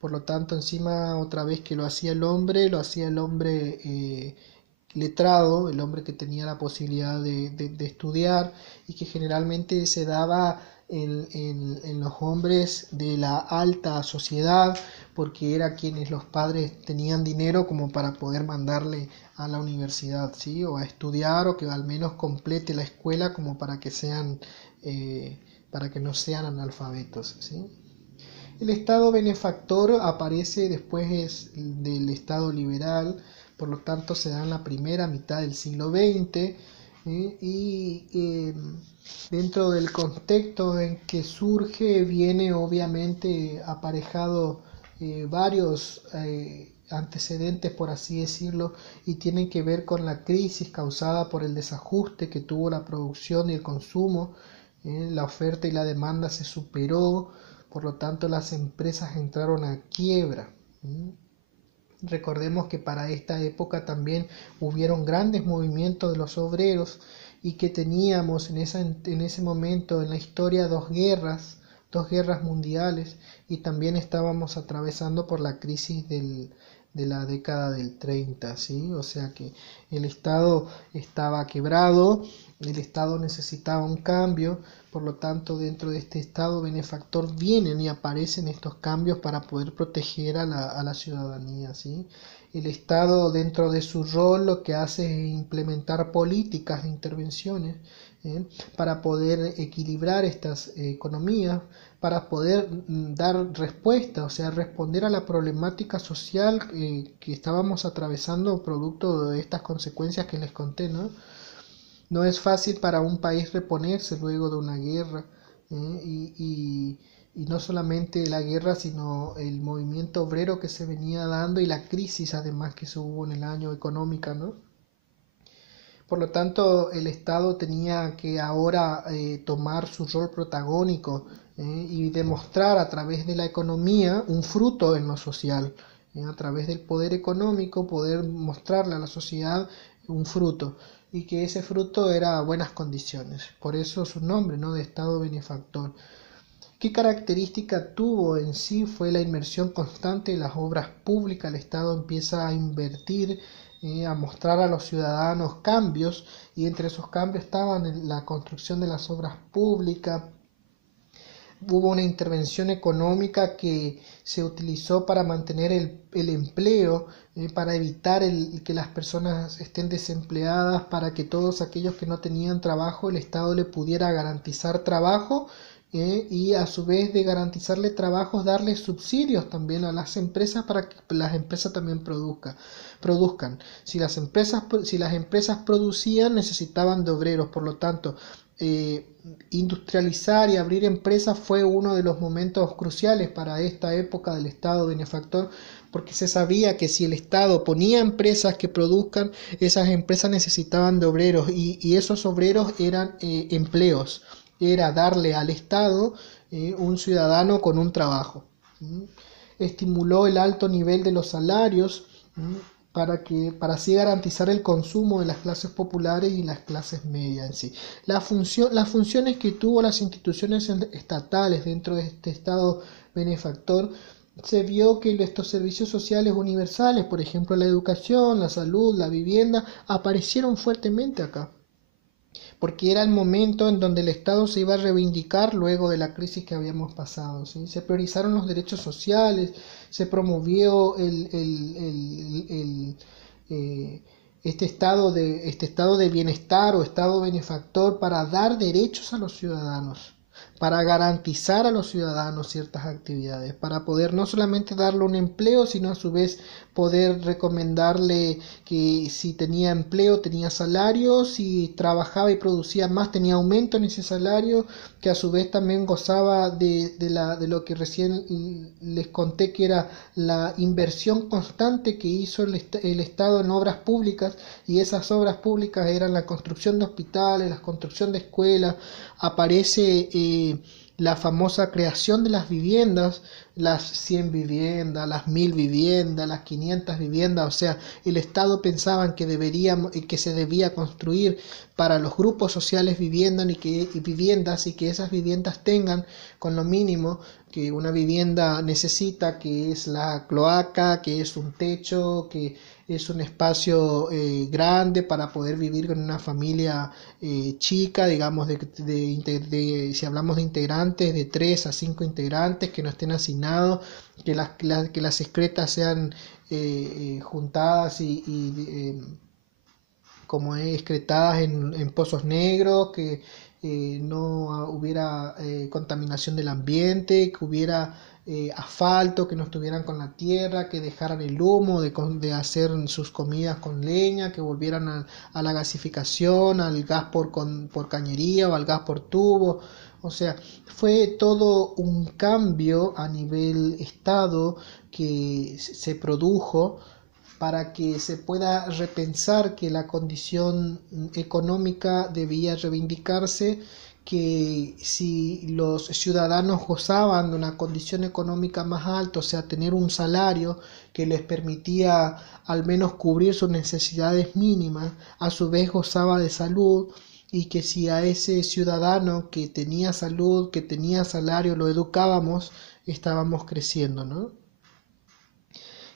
Por lo tanto, encima otra vez que lo hacía el hombre letrado, el hombre que tenía la posibilidad de estudiar, y que generalmente se daba en los hombres de la alta sociedad, porque era quienes los padres tenían dinero como para poder mandarle a la universidad, ¿sí? O a estudiar, o que al menos complete la escuela como para que no sean analfabetos, ¿sí? El Estado benefactor aparece después del Estado liberal, por lo tanto se da en la primera mitad del siglo XX, dentro del contexto en que surge viene obviamente aparejado varios antecedentes, por así decirlo, y tienen que ver con la crisis causada por el desajuste que tuvo la producción y el consumo. La oferta y la demanda se superó, por lo tanto las empresas entraron a quiebra. Recordemos que para esta época también hubieron grandes movimientos de los obreros, y que teníamos en ese momento en la historia dos guerras mundiales, y también estábamos atravesando por la crisis de la década del 30, ¿sí? O sea que el Estado estaba quebrado, el Estado necesitaba un cambio. Por lo tanto, dentro de este Estado benefactor vienen y aparecen estos cambios para poder proteger a la ciudadanía, ¿sí? El Estado, dentro de su rol, lo que hace es implementar políticas de intervenciones para poder equilibrar estas economías, para poder dar respuesta, o sea, responder a la problemática social que estábamos atravesando producto de estas consecuencias que les conté, ¿no? No es fácil para un país reponerse luego de una guerra, y no solamente la guerra, sino el movimiento obrero que se venía dando y la crisis además que se hubo en el año económica, ¿no? Por lo tanto, el Estado tenía que ahora tomar su rol protagónico y demostrar a través de la economía un fruto en lo social. A través del poder económico poder mostrarle a la sociedad un fruto, y que ese fruto era buenas condiciones. Por eso su nombre, ¿no?, de Estado benefactor. ¿Qué característica tuvo en sí? Fue la inversión constante en las obras públicas. El Estado empieza a invertir, a mostrar a los ciudadanos cambios, y entre esos cambios estaban en la construcción de las obras públicas. Hubo una intervención económica que se utilizó para mantener el empleo, para evitar que las personas estén desempleadas, para que todos aquellos que no tenían trabajo el Estado le pudiera garantizar trabajo, y a su vez de garantizarle trabajos, darle subsidios también a las empresas para que las empresas también produzcan. Si las empresas producían, necesitaban de obreros. Por lo tanto, industrializar y abrir empresas fue uno de los momentos cruciales para esta época del Estado benefactor, porque se sabía que si el Estado ponía empresas que produzcan, esas empresas necesitaban de obreros y esos obreros eran empleos, era darle al Estado un ciudadano con un trabajo. Estimuló el alto nivel de los salarios para así garantizar el consumo de las clases populares y las clases medias en sí. Las funciones que tuvo las instituciones estatales dentro de este Estado benefactor, se vio que estos servicios sociales universales, por ejemplo la educación, la salud, la vivienda, aparecieron fuertemente acá, porque era el momento en donde el Estado se iba a reivindicar luego de la crisis que habíamos pasado, ¿sí? Se priorizaron los derechos sociales, se promovió este estado de bienestar o estado benefactor para dar derechos a los ciudadanos, para garantizar a los ciudadanos ciertas actividades, para poder no solamente darle un empleo, sino a su vez poder recomendarle que si tenía empleo tenía salario, si trabajaba y producía más tenía aumento en ese salario, que a su vez también gozaba de lo que recién les conté, que era la inversión constante que hizo el Estado en obras públicas, y esas obras públicas eran la construcción de hospitales, la construcción de escuelas. Aparece la famosa creación de las viviendas, las 100 viviendas, las 1000 viviendas, las 500 viviendas. O sea, el Estado pensaba que que se debía construir para los grupos sociales viviendas y que esas viviendas tengan con lo mínimo que una vivienda necesita, que es la cloaca, que es un techo, que es un espacio grande para poder vivir con una familia chica, digamos, si hablamos de integrantes, de 3 a 5 integrantes, que no estén hacinados, que las excretas sean juntadas como excretadas en pozos negros, que no hubiera contaminación del ambiente, que hubiera asfalto, que no estuvieran con la tierra, que dejaran el humo de hacer sus comidas con leña, que volvieran a la gasificación, al gas por cañería o al gas por tubo. O sea, fue todo un cambio a nivel Estado que se produjo para que se pueda repensar que la condición económica debía reivindicarse, que si los ciudadanos gozaban de una condición económica más alta, o sea, tener un salario que les permitía al menos cubrir sus necesidades mínimas, a su vez gozaba de salud, y que si a ese ciudadano que tenía salud, que tenía salario, lo educábamos, estábamos creciendo, ¿no?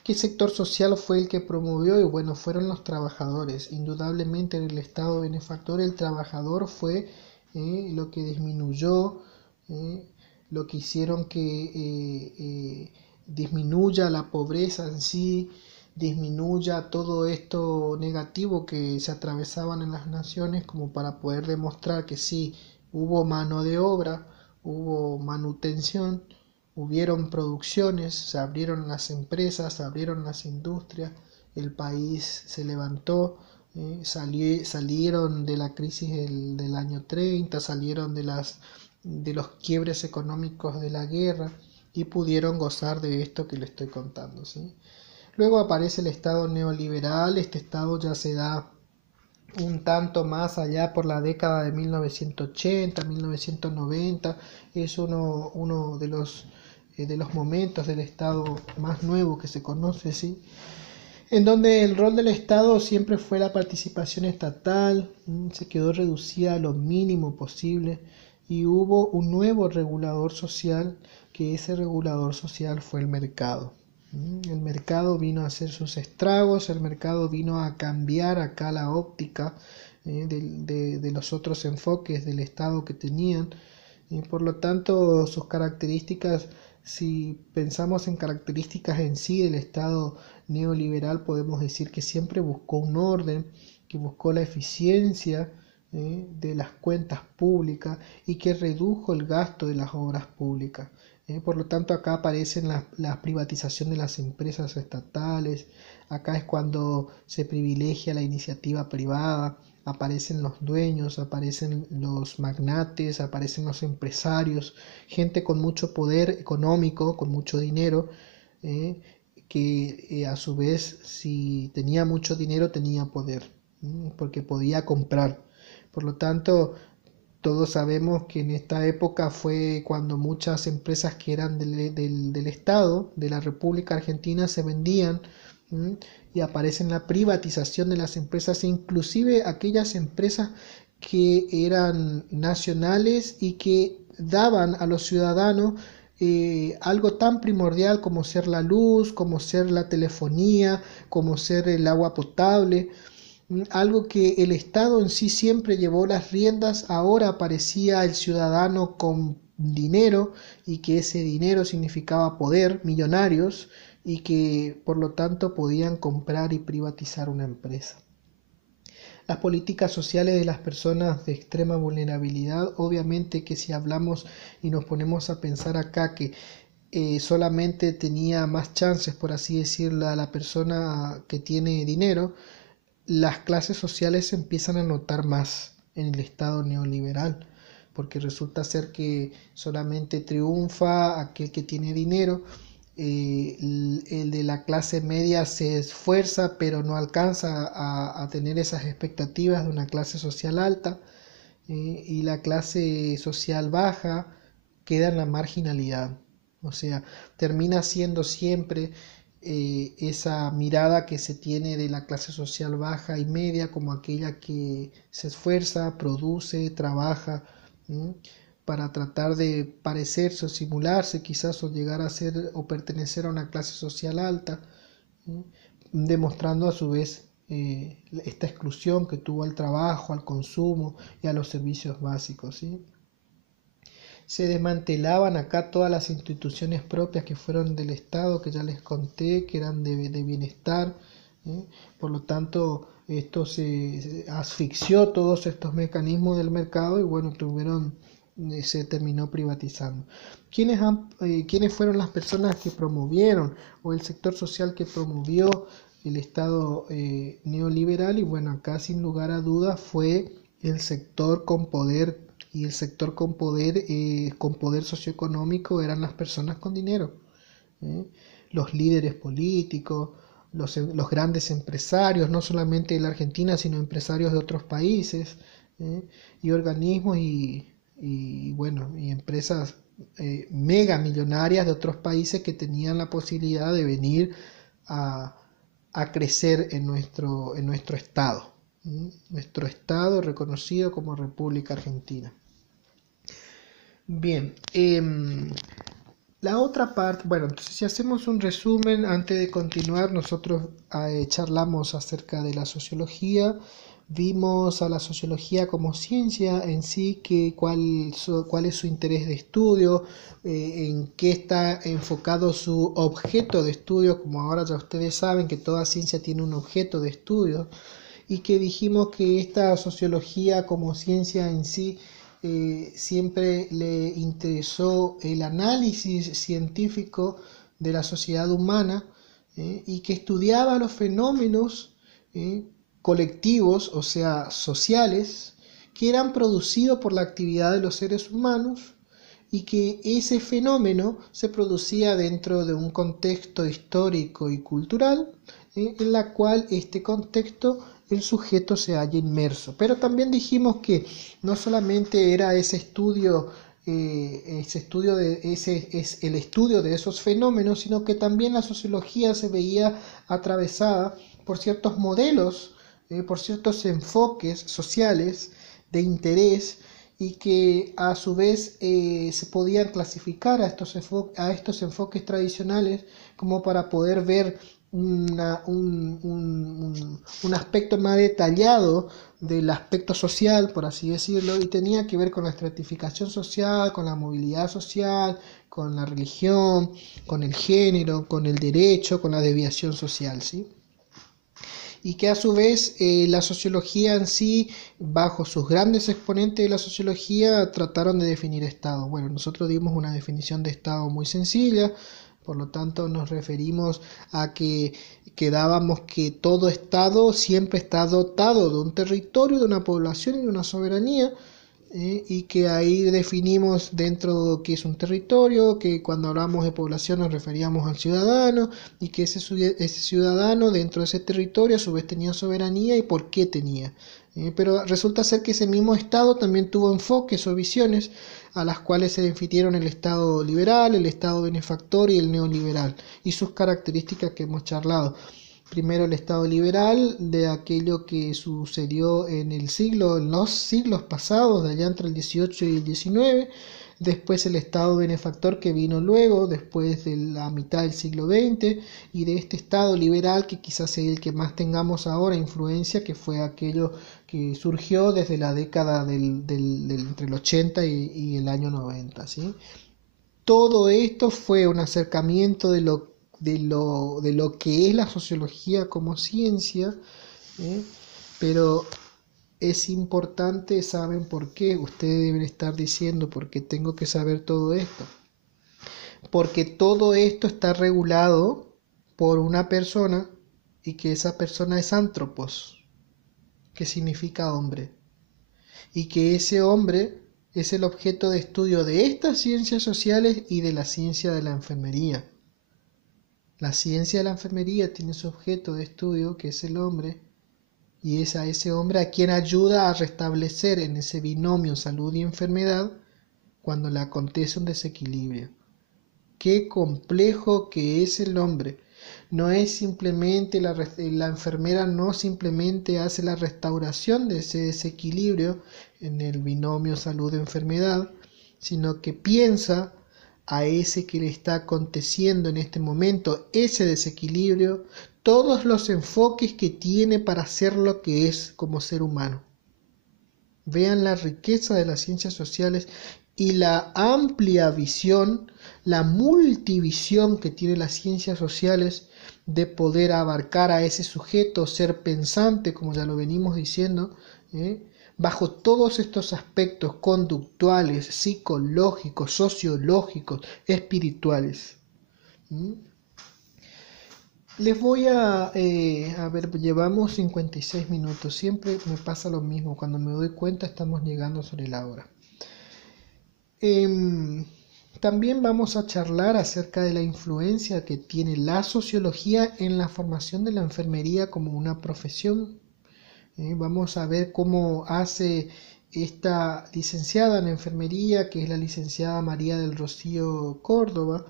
¿Qué sector social fue el que promovió? Y bueno, fueron los trabajadores. Indudablemente en el Estado benefactor el trabajador fue lo que disminuyó, lo que hicieron que disminuya la pobreza en sí, disminuya todo esto negativo que se atravesaban en las naciones, como para poder demostrar que sí, hubo mano de obra, hubo manutención, hubieron producciones, se abrieron las empresas, se abrieron las industrias, el país se levantó, salieron de la crisis del año 30, salieron de los quiebres económicos de la guerra y pudieron gozar de esto que les estoy contando, ¿sí? Luego aparece el Estado neoliberal. Este Estado ya se da un tanto más allá por la década de 1980, 1990, es uno de los momentos del Estado más nuevo que se conoce, ¿sí? En donde el rol del Estado siempre fue la participación estatal, se quedó reducida a lo mínimo posible y hubo un nuevo regulador social, que ese regulador social fue el mercado. El mercado vino a hacer sus estragos, el mercado vino a cambiar acá la óptica de los otros enfoques del Estado que tenían, y por lo tanto sus características, si pensamos en características en sí del Estado neoliberal, podemos decir que siempre buscó un orden, que buscó la eficiencia de las cuentas públicas y que redujo el gasto de las obras públicas. Por lo tanto, acá aparecen la privatización de las empresas estatales, acá es cuando se privilegia la iniciativa privada, aparecen los dueños, aparecen los magnates, aparecen los empresarios, gente con mucho poder económico, con mucho dinero, que a su vez, si tenía mucho dinero, tenía poder, porque podía comprar. Por lo tanto, todos sabemos que en esta época fue cuando muchas empresas que eran del Estado, de la República Argentina, se vendían, ¿m? Y aparece la privatización de las empresas, inclusive aquellas empresas que eran nacionales y que daban a los ciudadanos algo tan primordial como ser la luz, como ser la telefonía, como ser el agua potable, algo que el Estado en sí siempre llevó las riendas. Ahora aparecía el ciudadano con dinero y que ese dinero significaba poder, millonarios, y que por lo tanto podían comprar y privatizar una empresa. Las políticas sociales de las personas de extrema vulnerabilidad, obviamente que si hablamos y nos ponemos a pensar acá que solamente tenía más chances, por así decirlo, a la persona que tiene dinero, las clases sociales se empiezan a notar más en el Estado neoliberal, porque resulta ser que solamente triunfa aquel que tiene dinero, el de la clase media se esfuerza pero no alcanza a tener esas expectativas de una clase social alta, y la clase social baja queda en la marginalidad, o sea, termina siendo siempre esa mirada que se tiene de la clase social baja y media como aquella que se esfuerza, produce, trabaja, para tratar de parecerse o simularse quizás o llegar a ser o pertenecer a una clase social alta, demostrando a su vez esta exclusión que tuvo al trabajo, al consumo y a los servicios básicos, ¿sí? Se desmantelaban acá todas las instituciones propias que fueron del Estado, que ya les conté, que eran de bienestar, ¿eh? Por lo tanto, esto se asfixió todos estos mecanismos del mercado y bueno, se terminó privatizando. ¿Quiénes fueron las personas que promovieron o el sector social que promovió el Estado neoliberal? Y bueno, acá sin lugar a dudas fue el sector con poder, y el sector con poder socioeconómico eran las personas con dinero, ¿eh? Los líderes políticos, los grandes empresarios, no solamente de la Argentina, sino empresarios de otros países, y organismos y empresas mega millonarias de otros países que tenían la posibilidad de venir a crecer en nuestro estado, nuestro estado reconocido como República Argentina. Bien, la otra parte, bueno, entonces si hacemos un resumen antes de continuar, nosotros charlamos acerca de la sociología, vimos a la sociología como ciencia en sí, cuál es su interés de estudio, en qué está enfocado su objeto de estudio, como ahora ya ustedes saben que toda ciencia tiene un objeto de estudio, y que dijimos que esta sociología como ciencia en sí siempre le interesó el análisis científico de la sociedad humana, y que estudiaba los fenómenos colectivos, o sea, sociales, que eran producidos por la actividad de los seres humanos y que ese fenómeno se producía dentro de un contexto histórico y cultural, en la cual este contexto el sujeto se halla inmerso. Pero también dijimos que no solamente era ese estudio es el estudio de esos fenómenos, sino que también la sociología se veía atravesada por ciertos modelos, por ciertos enfoques sociales de interés, y que a su vez se podían clasificar a estos enfoques tradicionales como para poder ver un aspecto más detallado del aspecto social, por así decirlo, y tenía que ver con la estratificación social, con la movilidad social, con la religión, con el género, con el derecho, con la desviación social, ¿sí? Y que a su vez la sociología en sí, bajo sus grandes exponentes de la sociología, trataron de definir Estado. Bueno, nosotros dimos una definición de Estado muy sencilla, por lo tanto nos referimos a que quedábamos que todo Estado siempre está dotado de un territorio, de una población y de una soberanía, y que ahí definimos dentro que es un territorio, que cuando hablamos de población nos referíamos al ciudadano, y que ese ciudadano dentro de ese territorio a su vez tenía soberanía y por qué tenía. Pero resulta ser que ese mismo Estado también tuvo enfoques o visiones a las cuales se defitieron el Estado liberal, el Estado benefactor y el neoliberal, y sus características que hemos charlado. Primero el Estado liberal, de aquello que sucedió en los siglos pasados, de allá entre el 18 y el 19. Después el Estado benefactor que vino luego, después de la mitad del siglo XX, y de este Estado liberal que quizás es el que más tengamos ahora influencia, que fue aquello que surgió desde la década entre el 80 y el año 90, ¿sí? Todo esto fue un acercamiento de lo que es la sociología como ciencia, ¿eh? Pero es importante, ¿saben por qué? Ustedes deben estar diciendo, ¿por qué tengo que saber todo esto? Porque todo esto está regulado por una persona, y que esa persona es antropos, que significa hombre, y que ese hombre es el objeto de estudio de estas ciencias sociales y de la ciencia de la enfermería. La ciencia de la enfermería tiene su objeto de estudio, que es el hombre, y es a ese hombre a quien ayuda a restablecer en ese binomio salud y enfermedad cuando le acontece un desequilibrio. Qué complejo que es el hombre. No es simplemente la enfermera no simplemente hace la restauración de ese desequilibrio en el binomio salud-enfermedad, sino que piensa a ese que le está aconteciendo en este momento ese desequilibrio, todos los enfoques que tiene para ser lo que es como ser humano. Vean la riqueza de las ciencias sociales y la amplia visión, la multivisión que tiene las ciencias sociales de poder abarcar a ese sujeto, ser pensante, como ya lo venimos diciendo, bajo todos estos aspectos conductuales, psicológicos, sociológicos, espirituales. Les voy a ver, llevamos 56 minutos, siempre me pasa lo mismo, cuando me doy cuenta estamos llegando sobre la hora. También vamos a charlar acerca de la influencia que tiene la sociología en la formación de la enfermería como una profesión. Vamos a ver cómo hace esta licenciada en enfermería, que es la licenciada María del Rocío Córdoba,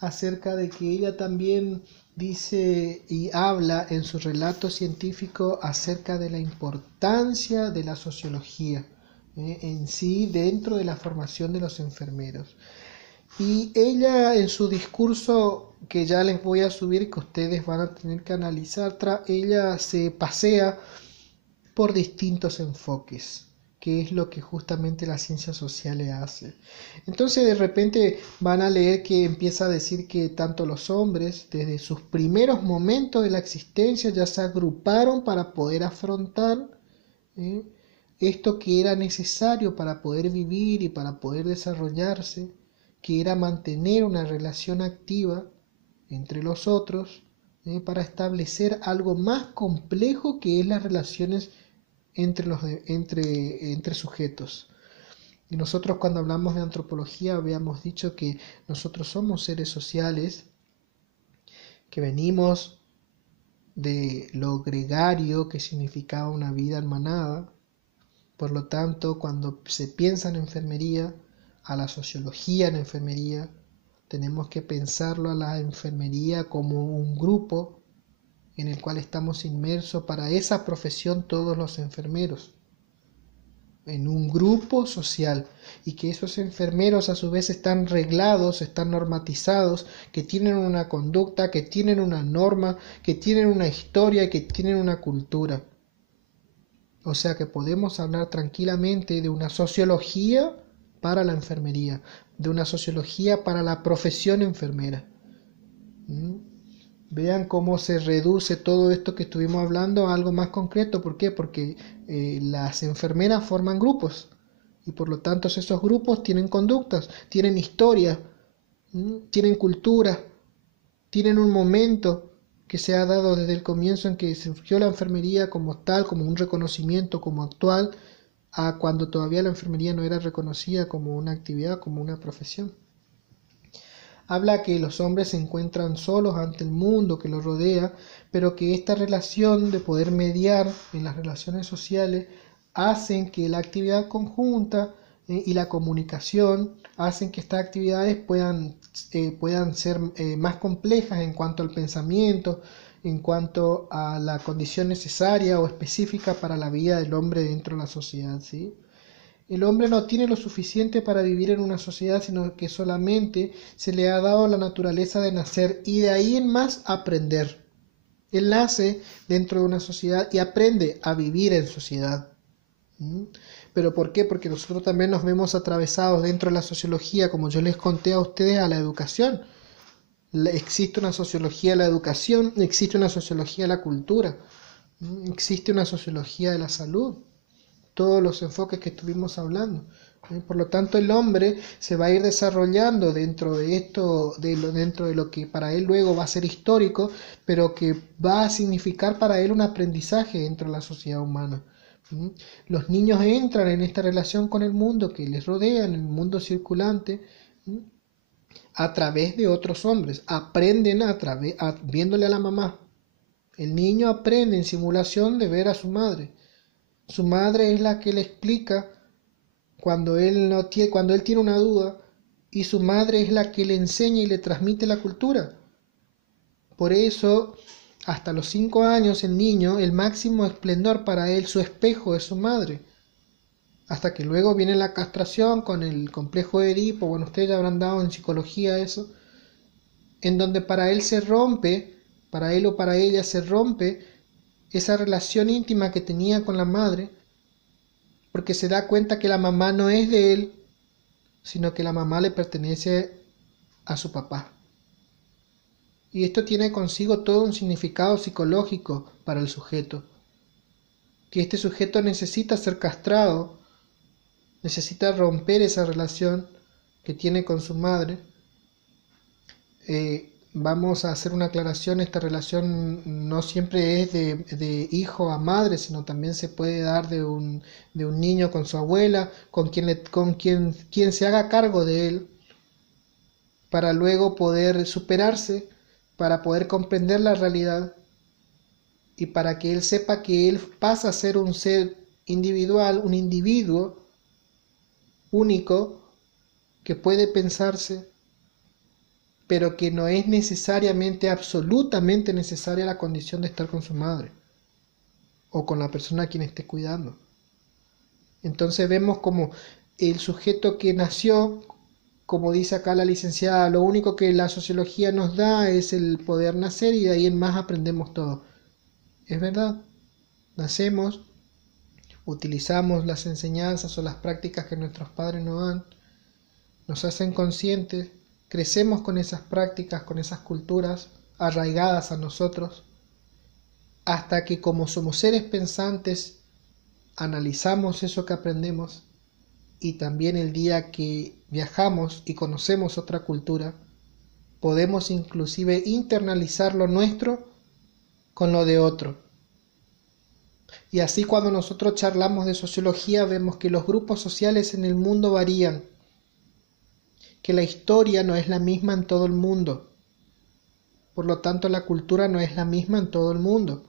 acerca de que ella también dice y habla en su relato científico acerca de la importancia de la sociología en sí dentro de la formación de los enfermeros. Y ella en su discurso, que ya les voy a subir, que ustedes van a tener que analizar, ella se pasea por distintos enfoques, que es lo que justamente la ciencia social le hace. Entonces de repente van a leer que empieza a decir que tanto los hombres, desde sus primeros momentos de la existencia, ya se agruparon para poder afrontar esto que era necesario para poder vivir y para poder desarrollarse, que era mantener una relación activa entre los otros, para establecer algo más complejo que es las relaciones entre sujetos. Y nosotros, cuando hablamos de antropología, habíamos dicho que nosotros somos seres sociales, que venimos de lo gregario, que significaba una vida en manada. Por lo tanto, cuando se piensa en enfermería, a la sociología en enfermería, tenemos que pensarlo a la enfermería como un grupo en el cual estamos inmersos para esa profesión todos los enfermeros, en un grupo social, y que esos enfermeros a su vez están reglados, están normatizados, que tienen una conducta, que tienen una norma, que tienen una historia, que tienen una cultura. O sea que podemos hablar tranquilamente de una sociología para la enfermería, de una sociología para la profesión enfermera. Vean cómo se reduce todo esto que estuvimos hablando a algo más concreto. ¿Por qué? Porque las enfermeras forman grupos, y por lo tanto esos grupos tienen conductas, tienen historia, tienen cultura, tienen un momento que se ha dado desde el comienzo en que surgió la enfermería como tal, como un reconocimiento como actual, a cuando todavía la enfermería no era reconocida como una actividad, como una profesión. Habla que los hombres se encuentran solos ante el mundo que los rodea, pero que esta relación de poder mediar en las relaciones sociales hacen que la actividad conjunta y la comunicación hacen que estas actividades puedan ser más complejas en cuanto al pensamiento, en cuanto a la condición necesaria o específica para la vida del hombre dentro de la sociedad, ¿sí? El hombre no tiene lo suficiente para vivir en una sociedad, sino que solamente se le ha dado la naturaleza de nacer y de ahí en más aprender. Él nace dentro de una sociedad y aprende a vivir en sociedad. ¿Pero por qué? Porque nosotros también nos vemos atravesados dentro de la sociología, como yo les conté a ustedes, a la educación. Existe una sociología de la educación, existe una sociología de la cultura, existe una sociología de la salud. Todos los enfoques que estuvimos hablando. Por lo tanto, el hombre se va a ir desarrollando dentro de esto, dentro de lo que para él luego va a ser histórico, pero que va a significar para él un aprendizaje dentro de la sociedad humana. Los niños entran en esta relación con el mundo que les rodea, en el mundo circulante, a través de otros hombres. Aprenden viéndole a la mamá. El niño aprende en simulación de ver a su madre. Su madre es la que le explica cuando él tiene una duda, y su madre es la que le enseña y le transmite la cultura. Por eso, hasta los 5 años, el niño, el máximo esplendor para él, su espejo es su madre. Hasta que luego viene la castración con el complejo de Edipo, bueno, ustedes ya habrán dado en psicología eso, en donde para él se rompe, para él o para ella se rompe esa relación íntima que tenía con la madre, porque se da cuenta que la mamá no es de él, sino que la mamá le pertenece a su papá. Y esto tiene consigo todo un significado psicológico para el sujeto, que este sujeto necesita ser castrado, necesita romper esa relación que tiene con su madre. Vamos a hacer una aclaración: esta relación no siempre es de hijo a madre, sino también se puede dar de un niño con su abuela, con quien se haga cargo de él, para luego poder superarse, para poder comprender la realidad y para que él sepa que él pasa a ser un ser individual, un individuo único que puede pensarse, pero que no es necesariamente, absolutamente necesaria la condición de estar con su madre o con la persona a quien esté cuidando. Entonces vemos como el sujeto que nació, como dice acá la licenciada, lo único que la sociología nos da es el poder nacer y de ahí en más aprendemos todo. Es verdad, nacemos, utilizamos las enseñanzas o las prácticas que nuestros padres nos dan, nos hacen conscientes, crecemos con esas prácticas, con esas culturas arraigadas a nosotros, hasta que como somos seres pensantes, analizamos eso que aprendemos y también el día que viajamos y conocemos otra cultura, podemos inclusive internalizar lo nuestro con lo de otro. Y así cuando nosotros charlamos de sociología vemos que los grupos sociales en el mundo varían, que la historia no es la misma en todo el mundo, por lo tanto la cultura no es la misma en todo el mundo,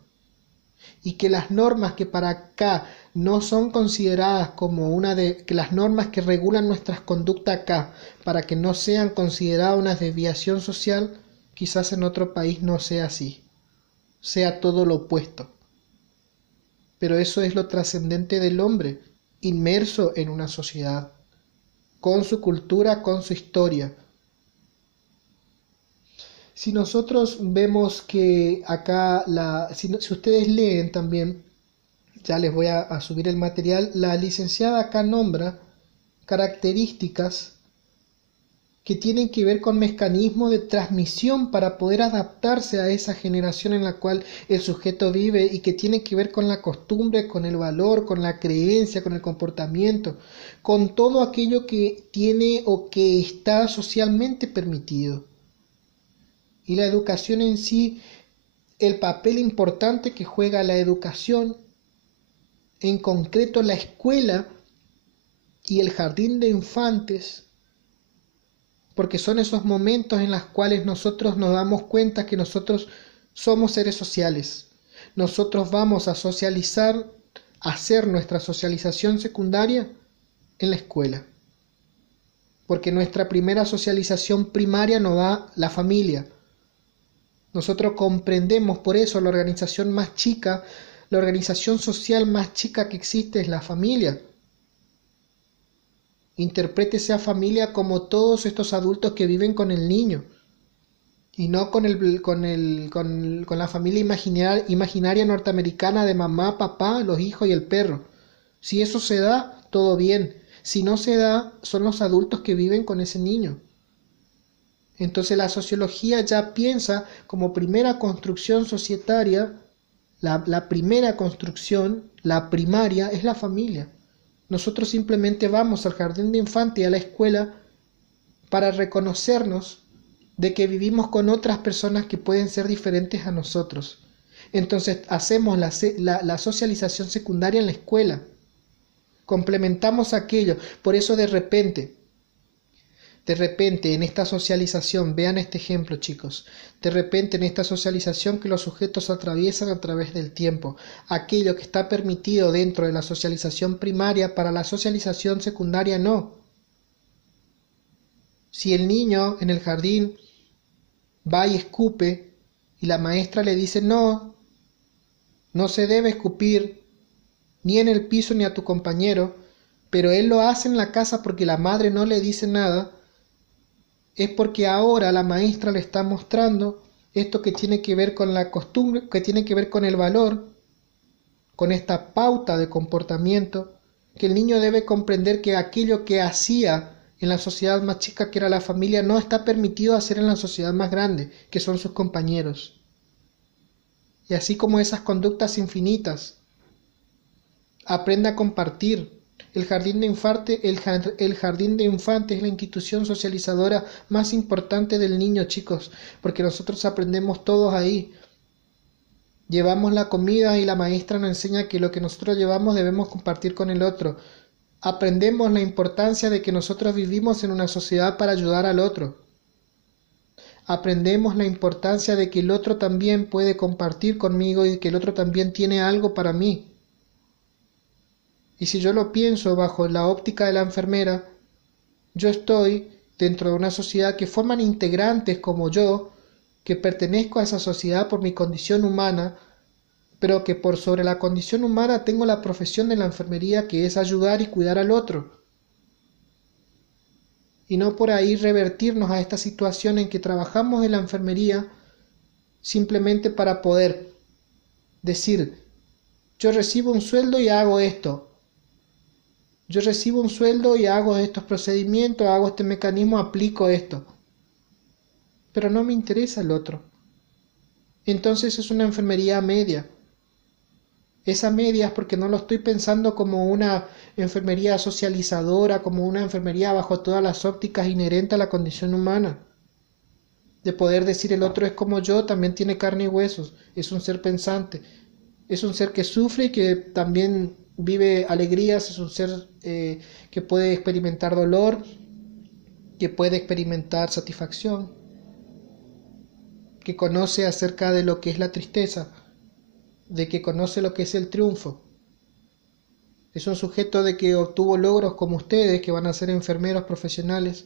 y que las normas que para acá no son consideradas como que las normas que regulan nuestras conductas acá, para que no sean consideradas una desviación social, quizás en otro país no sea así, sea todo lo opuesto. Pero eso es lo trascendente del hombre, inmerso en una sociedad, con su cultura, con su historia. Si nosotros vemos que acá, si ustedes leen también, ya les voy a subir el material, la licenciada acá nombra características que tienen que ver con mecanismos de transmisión para poder adaptarse a esa generación en la cual el sujeto vive y que tienen que ver con la costumbre, con el valor, con la creencia, con el comportamiento, con todo aquello que tiene o que está socialmente permitido. Y la educación en sí el papel importante que juega la educación, en concreto la escuela y el jardín de infantes, porque son esos momentos en los cuales nosotros nos damos cuenta que nosotros somos seres sociales. Nosotros vamos a socializar, a hacer nuestra socialización secundaria en la escuela, porque nuestra primera socialización primaria nos da la familia. Nosotros comprendemos por eso la organización más chica, la organización social más chica que existe es la familia. Interprétese a familia como todos estos adultos que viven con el niño y no con la familia imaginaria norteamericana de mamá, papá, los hijos y el perro. Si eso se da, todo bien. Si no se da, son los adultos que viven con ese niño. Entonces la sociología ya piensa como primera construcción societaria, la primera construcción, la primaria, es la familia. Nosotros simplemente vamos al jardín de infantes y a la escuela para reconocernos de que vivimos con otras personas que pueden ser diferentes a nosotros. Entonces hacemos la socialización secundaria en la escuela. Complementamos aquello. Por eso de repente en esta socialización, vean este ejemplo, chicos, de repente en esta socialización que los sujetos atraviesan a través del tiempo, aquello que está permitido dentro de la socialización primaria, para la socialización secundaria no. Si el niño en el jardín va y escupe y la maestra le dice no se debe escupir ni en el piso ni a tu compañero, pero él lo hace en la casa porque la madre no le dice nada, es porque ahora la maestra le está mostrando esto que tiene que ver con la costumbre, que tiene que ver con el valor, con esta pauta de comportamiento, que el niño debe comprender que aquello que hacía en la sociedad más chica, que era la familia, no está permitido hacer en la sociedad más grande, que son sus compañeros. Y así como esas conductas infinitas, aprenda a compartir. El jardín de infantes es la institución socializadora más importante del niño, chicos, porque nosotros aprendemos todos ahí. Llevamos la comida y la maestra nos enseña que lo que nosotros llevamos debemos compartir con el otro. Aprendemos la importancia de que nosotros vivimos en una sociedad para ayudar al otro. Aprendemos la importancia de que el otro también puede compartir conmigo y que el otro también tiene algo para mí. Y si yo lo pienso bajo la óptica de la enfermera, yo estoy dentro de una sociedad que forman integrantes como yo, que pertenezco a esa sociedad por mi condición humana, pero que por sobre la condición humana tengo la profesión de la enfermería, que es ayudar y cuidar al otro. Y no por ahí revertirnos a esta situación en que trabajamos en la enfermería simplemente para poder decir, yo recibo un sueldo y hago esto. Yo recibo un sueldo y hago estos procedimientos, hago este mecanismo, aplico esto. Pero no me interesa el otro. Entonces es una enfermería media. Esa media es porque no lo estoy pensando como una enfermería socializadora, como una enfermería bajo todas las ópticas inherentes a la condición humana. De poder decir el otro es como yo, también tiene carne y huesos, es un ser pensante, es un ser que sufre y que también vive alegrías, es un ser que puede experimentar dolor, que puede experimentar satisfacción, que conoce acerca de lo que es la tristeza, de que conoce lo que es el triunfo. Es un sujeto de que obtuvo logros como ustedes, que van a ser enfermeros profesionales,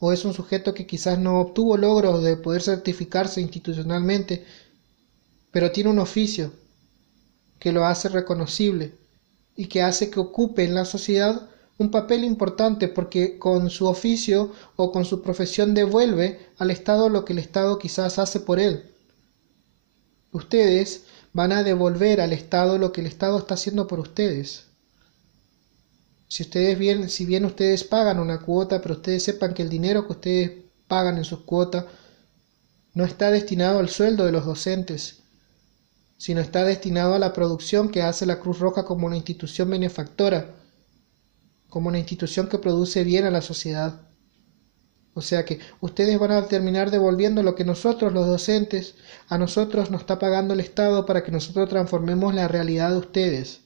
o es un sujeto que quizás no obtuvo logros de poder certificarse institucionalmente, pero tiene un oficio que lo hace reconocible y que hace que ocupe en la sociedad un papel importante, porque con su oficio o con su profesión devuelve al Estado lo que el Estado quizás hace por él. Ustedes van a devolver al Estado lo que el Estado está haciendo por ustedes. Si bien ustedes pagan una cuota, pero ustedes sepan que el dinero que ustedes pagan en sus cuotas no está destinado al sueldo de los docentes, sino está destinado a la producción que hace la Cruz Roja como una institución benefactora, como una institución que produce bien a la sociedad. O sea que ustedes van a terminar devolviendo lo que nosotros, los docentes, a nosotros nos está pagando el Estado para que nosotros transformemos la realidad de ustedes.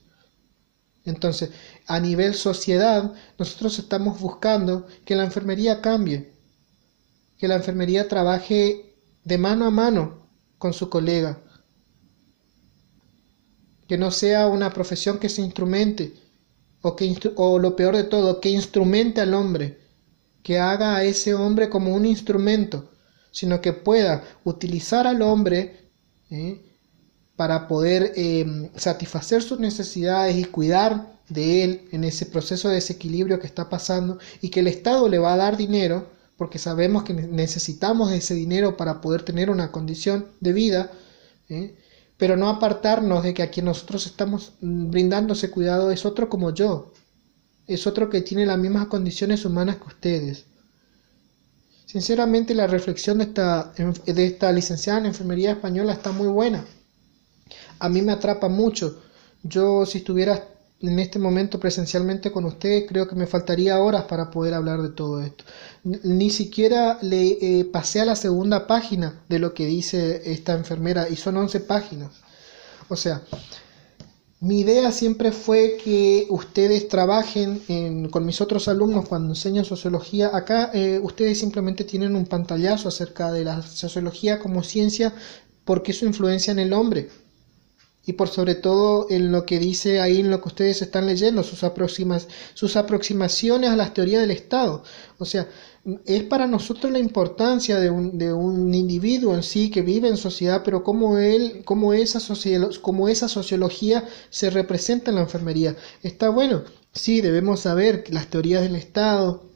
Entonces, a nivel sociedad, nosotros estamos buscando que la enfermería cambie, que la enfermería trabaje de mano a mano con su colega, que no sea una profesión que se instrumente, o lo peor de todo, que instrumente al hombre, que haga a ese hombre como un instrumento, sino que pueda utilizar al hombre para poder satisfacer sus necesidades y cuidar de él en ese proceso de desequilibrio que está pasando, y que el Estado le va a dar dinero, porque sabemos que necesitamos ese dinero para poder tener una condición de vida, pero no apartarnos de que a quien nosotros estamos brindando ese cuidado es otro como yo, es otro que tiene las mismas condiciones humanas que ustedes. Sinceramente, la reflexión de esta licenciada en enfermería española está muy buena. A mí me atrapa mucho. Yo, si estuviera en este momento presencialmente con ustedes, creo que me faltaría horas para poder hablar de todo esto. Ni siquiera le pasé a la segunda página de lo que dice esta enfermera, y son 11 páginas. O sea, mi idea siempre fue que ustedes trabajen con mis otros alumnos cuando enseñan sociología. Acá ustedes simplemente tienen un pantallazo acerca de la sociología como ciencia, porque su influencia en el hombre, y por sobre todo en lo que dice ahí, en lo que ustedes están leyendo, sus aproximaciones a las teorías del Estado. O sea, es para nosotros la importancia de un individuo en sí que vive en sociedad, pero cómo esa sociología se representa en la enfermería. Está bueno, sí, debemos saber que las teorías del Estado,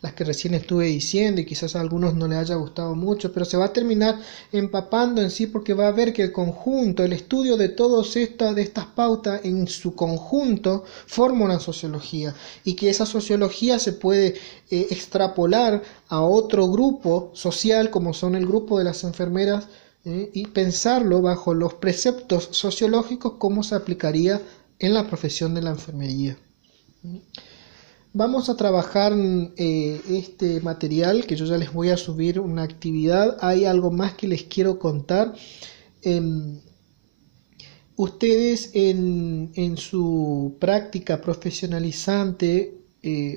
las que recién estuve diciendo, y quizás a algunos no les haya gustado mucho, pero se va a terminar empapando en sí, porque va a ver que el conjunto, el estudio de todas estas pautas en su conjunto forma una sociología, y que esa sociología se puede extrapolar a otro grupo social como son el grupo de las enfermeras, y pensarlo bajo los preceptos sociológicos, cómo se aplicaría en la profesión de la enfermería. Vamos a trabajar este material, que yo ya les voy a subir una actividad. Hay algo más que les quiero contar. Ustedes en su práctica profesionalizante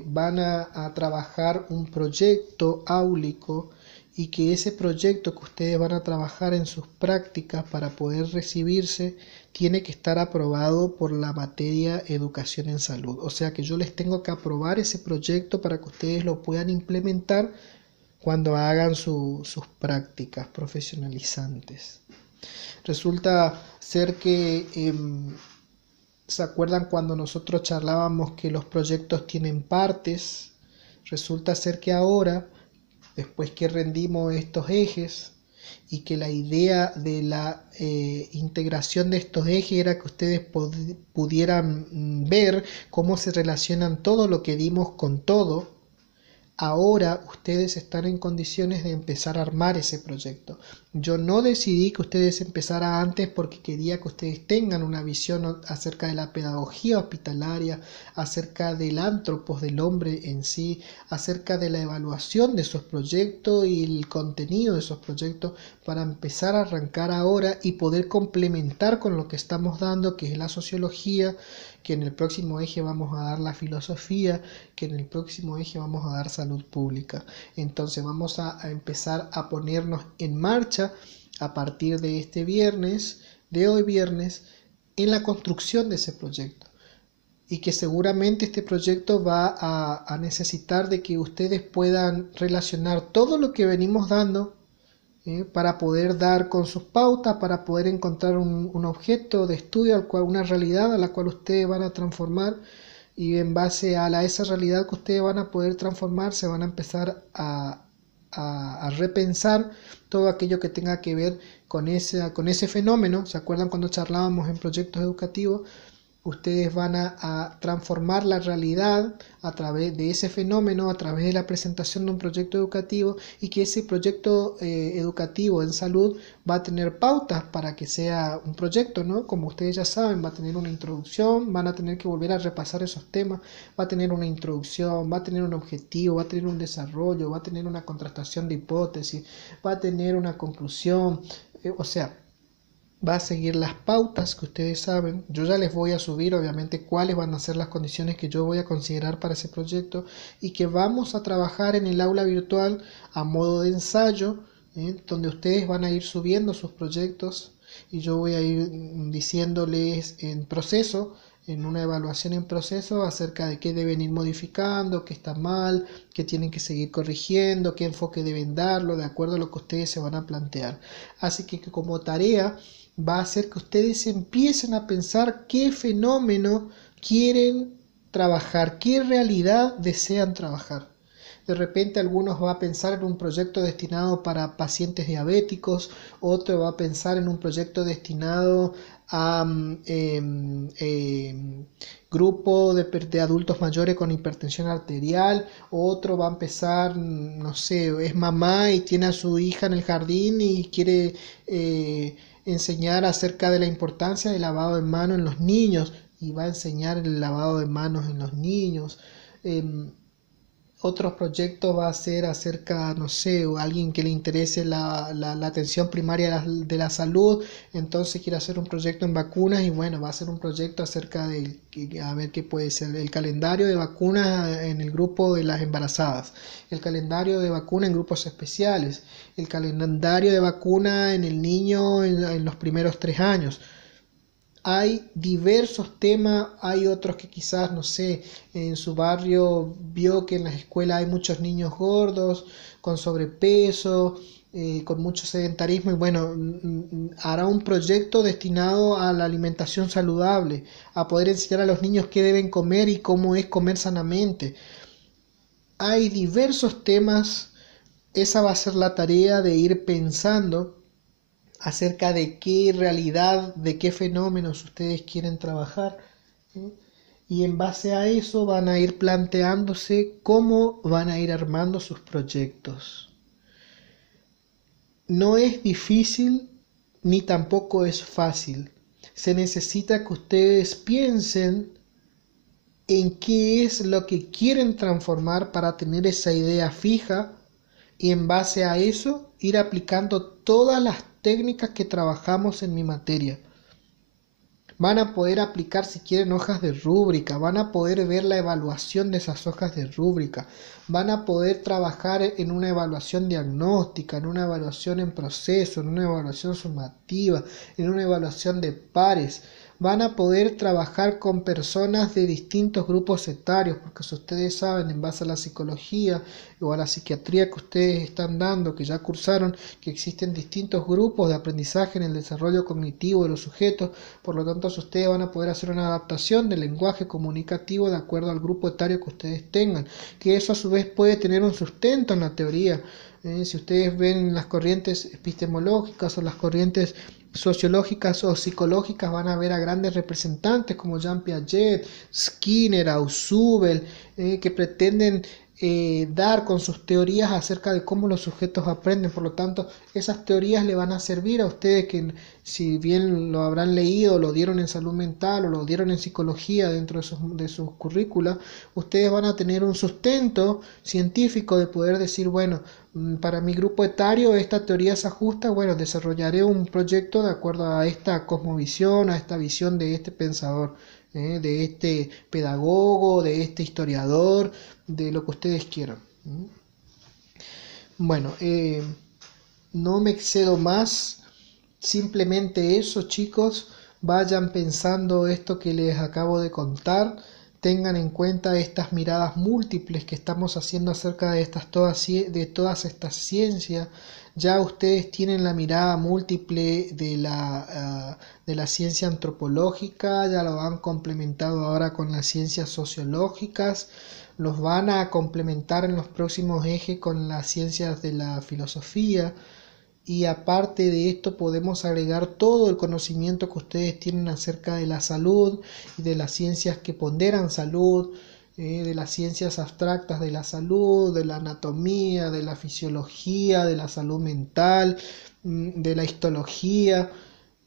van a trabajar un proyecto áulico, y que ese proyecto que ustedes van a trabajar en sus prácticas para poder recibirse tiene que estar aprobado por la materia Educación en Salud. O sea que yo les tengo que aprobar ese proyecto para que ustedes lo puedan implementar cuando hagan sus prácticas profesionalizantes. Resulta ser que ¿se acuerdan cuando nosotros charlábamos que los proyectos tienen partes? Resulta ser que ahora, después que rendimos estos ejes, y que la idea de la integración de estos ejes era que ustedes pudieran ver cómo se relacionan todo lo que dimos con todo, ahora ustedes están en condiciones de empezar a armar ese proyecto. Yo no decidí que ustedes empezaran antes porque quería que ustedes tengan una visión acerca de la pedagogía hospitalaria, acerca del antropos del hombre en sí, acerca de la evaluación de esos proyectos y el contenido de esos proyectos, para empezar a arrancar ahora y poder complementar con lo que estamos dando, que es la sociología, que en el próximo eje vamos a dar la filosofía, que en el próximo eje vamos a dar salud pública. Entonces vamos a empezar a ponernos en marcha a partir de este viernes, de hoy viernes, en la construcción de ese proyecto. Y que seguramente este proyecto va a necesitar de que ustedes puedan relacionar todo lo que venimos dando, para poder dar con sus pautas, para poder encontrar un objeto de estudio, una realidad a la cual ustedes van a transformar, y en base a esa realidad que ustedes van a poder transformar, se van a empezar a repensar todo aquello que tenga que ver con ese fenómeno. ¿Se acuerdan cuando charlábamos en proyectos educativos? ustedes van a transformar la realidad a través de ese fenómeno, a través de la presentación de un proyecto educativo, y que ese proyecto educativo en salud va a tener pautas para que sea un proyecto, ¿no? Como ustedes ya saben, va a tener una introducción, van a tener que volver a repasar esos temas, va a tener una introducción, va a tener un objetivo, va a tener un desarrollo, va a tener una contrastación de hipótesis, va a tener una conclusión, o sea, va a seguir las pautas que ustedes saben. Yo ya les voy a subir obviamente cuáles van a ser las condiciones que yo voy a considerar para ese proyecto, y que vamos a trabajar en el aula virtual a modo de ensayo, donde ustedes van a ir subiendo sus proyectos y yo voy a ir diciéndoles en proceso, en una evaluación en proceso, acerca de qué deben ir modificando, qué está mal, qué tienen que seguir corrigiendo, qué enfoque deben darlo, de acuerdo a lo que ustedes se van a plantear. Así que como tarea va a hacer que ustedes empiecen a pensar qué fenómeno quieren trabajar, qué realidad desean trabajar. De repente algunos va a pensar en un proyecto destinado para pacientes diabéticos, otro va a pensar en un proyecto destinado a grupo de adultos mayores con hipertensión arterial, otro va a empezar, no sé, es mamá y tiene a su hija en el jardín y quiere enseñar acerca de la importancia del lavado de manos en los niños, y va a enseñar el lavado de manos en los niños. Otros proyectos va a ser acerca, no sé, o alguien que le interese la atención primaria de la salud, entonces quiere hacer un proyecto en vacunas, y bueno, va a hacer un proyecto acerca de, a ver qué puede ser, el calendario de vacunas en el grupo de las embarazadas, el calendario de vacuna en grupos especiales, el calendario de vacuna en el niño en los primeros 3 años. Hay diversos temas, hay otros que quizás, no sé, en su barrio vio que en las escuelas hay muchos niños gordos, con sobrepeso, con mucho sedentarismo, y bueno, hará un proyecto destinado a la alimentación saludable, a poder enseñar a los niños qué deben comer y cómo es comer sanamente. Hay diversos temas, esa va a ser la tarea de ir pensando acerca de qué realidad, de qué fenómenos ustedes quieren trabajar, ¿sí? Y en base a eso van a ir planteándose cómo van a ir armando sus proyectos. No es difícil ni tampoco es fácil. Se necesita que ustedes piensen en qué es lo que quieren transformar para tener esa idea fija, y en base a eso ir aplicando todas las técnicas que trabajamos en mi materia. Van a poder aplicar, si quieren, hojas de rúbrica, van a poder ver la evaluación de esas hojas de rúbrica, van a poder trabajar en una evaluación diagnóstica, en una evaluación en proceso, en una evaluación sumativa, en una evaluación de pares. Van a poder trabajar con personas de distintos grupos etarios, porque si ustedes saben, en base a la psicología o a la psiquiatría que ustedes están dando, que ya cursaron, que existen distintos grupos de aprendizaje en el desarrollo cognitivo de los sujetos. Por lo tanto, ustedes van a poder hacer una adaptación del lenguaje comunicativo de acuerdo al grupo etario que ustedes tengan, que eso a su vez puede tener un sustento en la teoría. Si ustedes ven las corrientes epistemológicas o las corrientes sociológicas o psicológicas, van a ver a grandes representantes como Jean Piaget, Skinner, Ausubel, que pretenden dar con sus teorías acerca de cómo los sujetos aprenden. Por lo tanto, esas teorías le van a servir a ustedes, que si bien lo habrán leído, lo dieron en salud mental o lo dieron en psicología dentro de sus currículas, ustedes van a tener un sustento científico de poder decir, bueno, para mi grupo etario esta teoría se ajusta, bueno, desarrollaré un proyecto de acuerdo a esta cosmovisión, a esta visión de este pensador, de este pedagogo, de este historiador, de lo que ustedes quieran. Bueno, no me excedo más, simplemente eso, chicos. Vayan pensando esto que les acabo de contar, tengan en cuenta estas miradas múltiples que estamos haciendo acerca de todas estas ciencias. Ya ustedes tienen la mirada múltiple de la ciencia antropológica, ya lo han complementado ahora con las ciencias sociológicas, los van a complementar en los próximos ejes con las ciencias de la filosofía. y aparte de esto podemos agregar todo el conocimiento que ustedes tienen acerca de la salud y de las ciencias que ponderan salud, de las ciencias abstractas de la salud, de la anatomía, de la fisiología, de la salud mental, de la histología,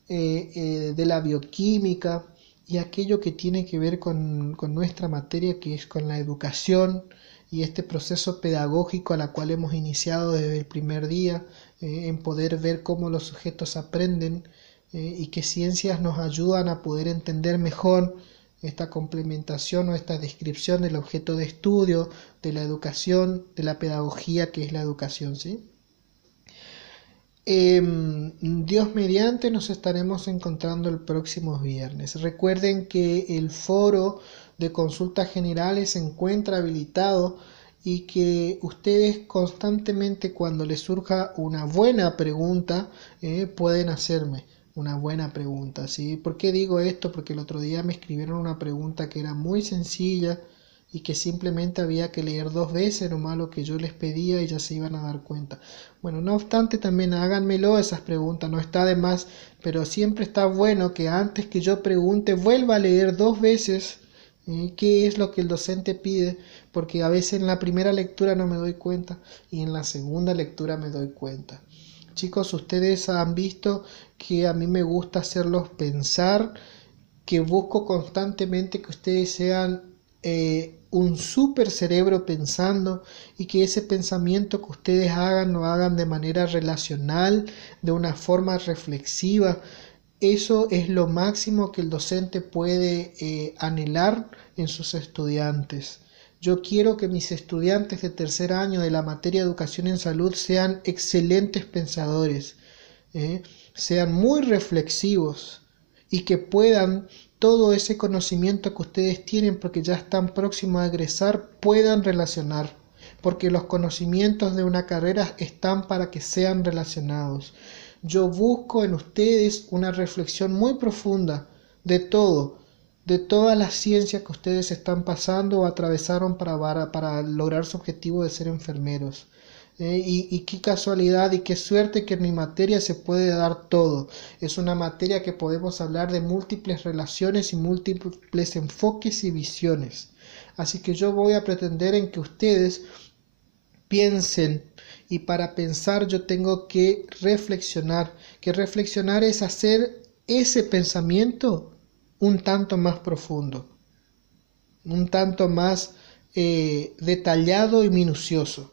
de la bioquímica y aquello que tiene que ver con nuestra materia, que es con la educación y este proceso pedagógico a la cual hemos iniciado desde el primer día, en poder ver cómo los sujetos aprenden y qué ciencias nos ayudan a poder entender mejor esta complementación o esta descripción del objeto de estudio, de la educación, de la pedagogía que es la educación, ¿sí? Dios mediante nos estaremos encontrando el próximo viernes. Recuerden que el foro de consultas generales se encuentra habilitado y que ustedes constantemente cuando les surja una buena pregunta pueden hacerme una buena pregunta, ¿sí? ¿Por qué digo esto? Porque el otro día me escribieron una pregunta que era muy sencilla y que simplemente había que leer 2 veces nomás lo que yo les pedía y ya se iban a dar cuenta. Bueno, no obstante, también háganmelo esas preguntas, no está de más, pero siempre está bueno que antes que yo pregunte vuelva a leer 2 veces qué es lo que el docente pide, porque a veces en la primera lectura no me doy cuenta y en la segunda lectura me doy cuenta. Chicos, ustedes han visto que a mí me gusta hacerlos pensar, que busco constantemente que ustedes sean un super cerebro pensando y que ese pensamiento que ustedes hagan lo hagan de manera relacional, de una forma reflexiva. Eso es lo máximo que el docente puede anhelar en sus estudiantes. Yo quiero que mis estudiantes de tercer año de la materia de educación en salud sean excelentes pensadores, sean muy reflexivos y que puedan todo ese conocimiento que ustedes tienen porque ya están próximos a egresar, puedan relacionar, porque los conocimientos de una carrera están para que sean relacionados. Yo busco en ustedes una reflexión muy profunda de todo, de todas las ciencias que ustedes están pasando o atravesaron para lograr su objetivo de ser enfermeros. Y qué casualidad y qué suerte que en mi materia se puede dar todo. Es una materia que podemos hablar de múltiples relaciones y múltiples enfoques y visiones. Así que yo voy a pretender en que ustedes piensen, y para pensar yo tengo que reflexionar es hacer ese pensamiento un tanto más profundo, un tanto más detallado y minucioso.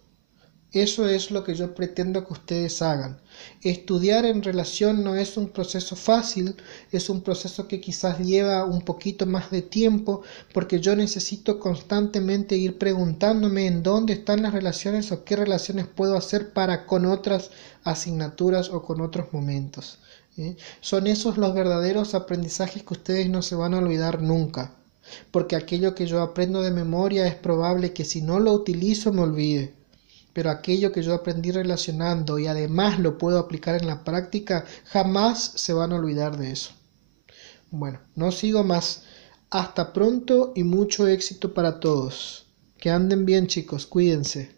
Eso es lo que yo pretendo que ustedes hagan. Estudiar en relación no es un proceso fácil, es un proceso que quizás lleva un poquito más de tiempo, porque yo necesito constantemente ir preguntándome en dónde están las relaciones o qué relaciones puedo hacer para con otras asignaturas o con otros momentos. Son esos los verdaderos aprendizajes que ustedes no se van a olvidar nunca, porque aquello que yo aprendo de memoria es probable que si no lo utilizo me olvide. Pero aquello que yo aprendí relacionando y además lo puedo aplicar en la práctica, jamás se van a olvidar de eso. Bueno, no sigo más. Hasta pronto y mucho éxito para todos. Que anden bien, chicos, cuídense.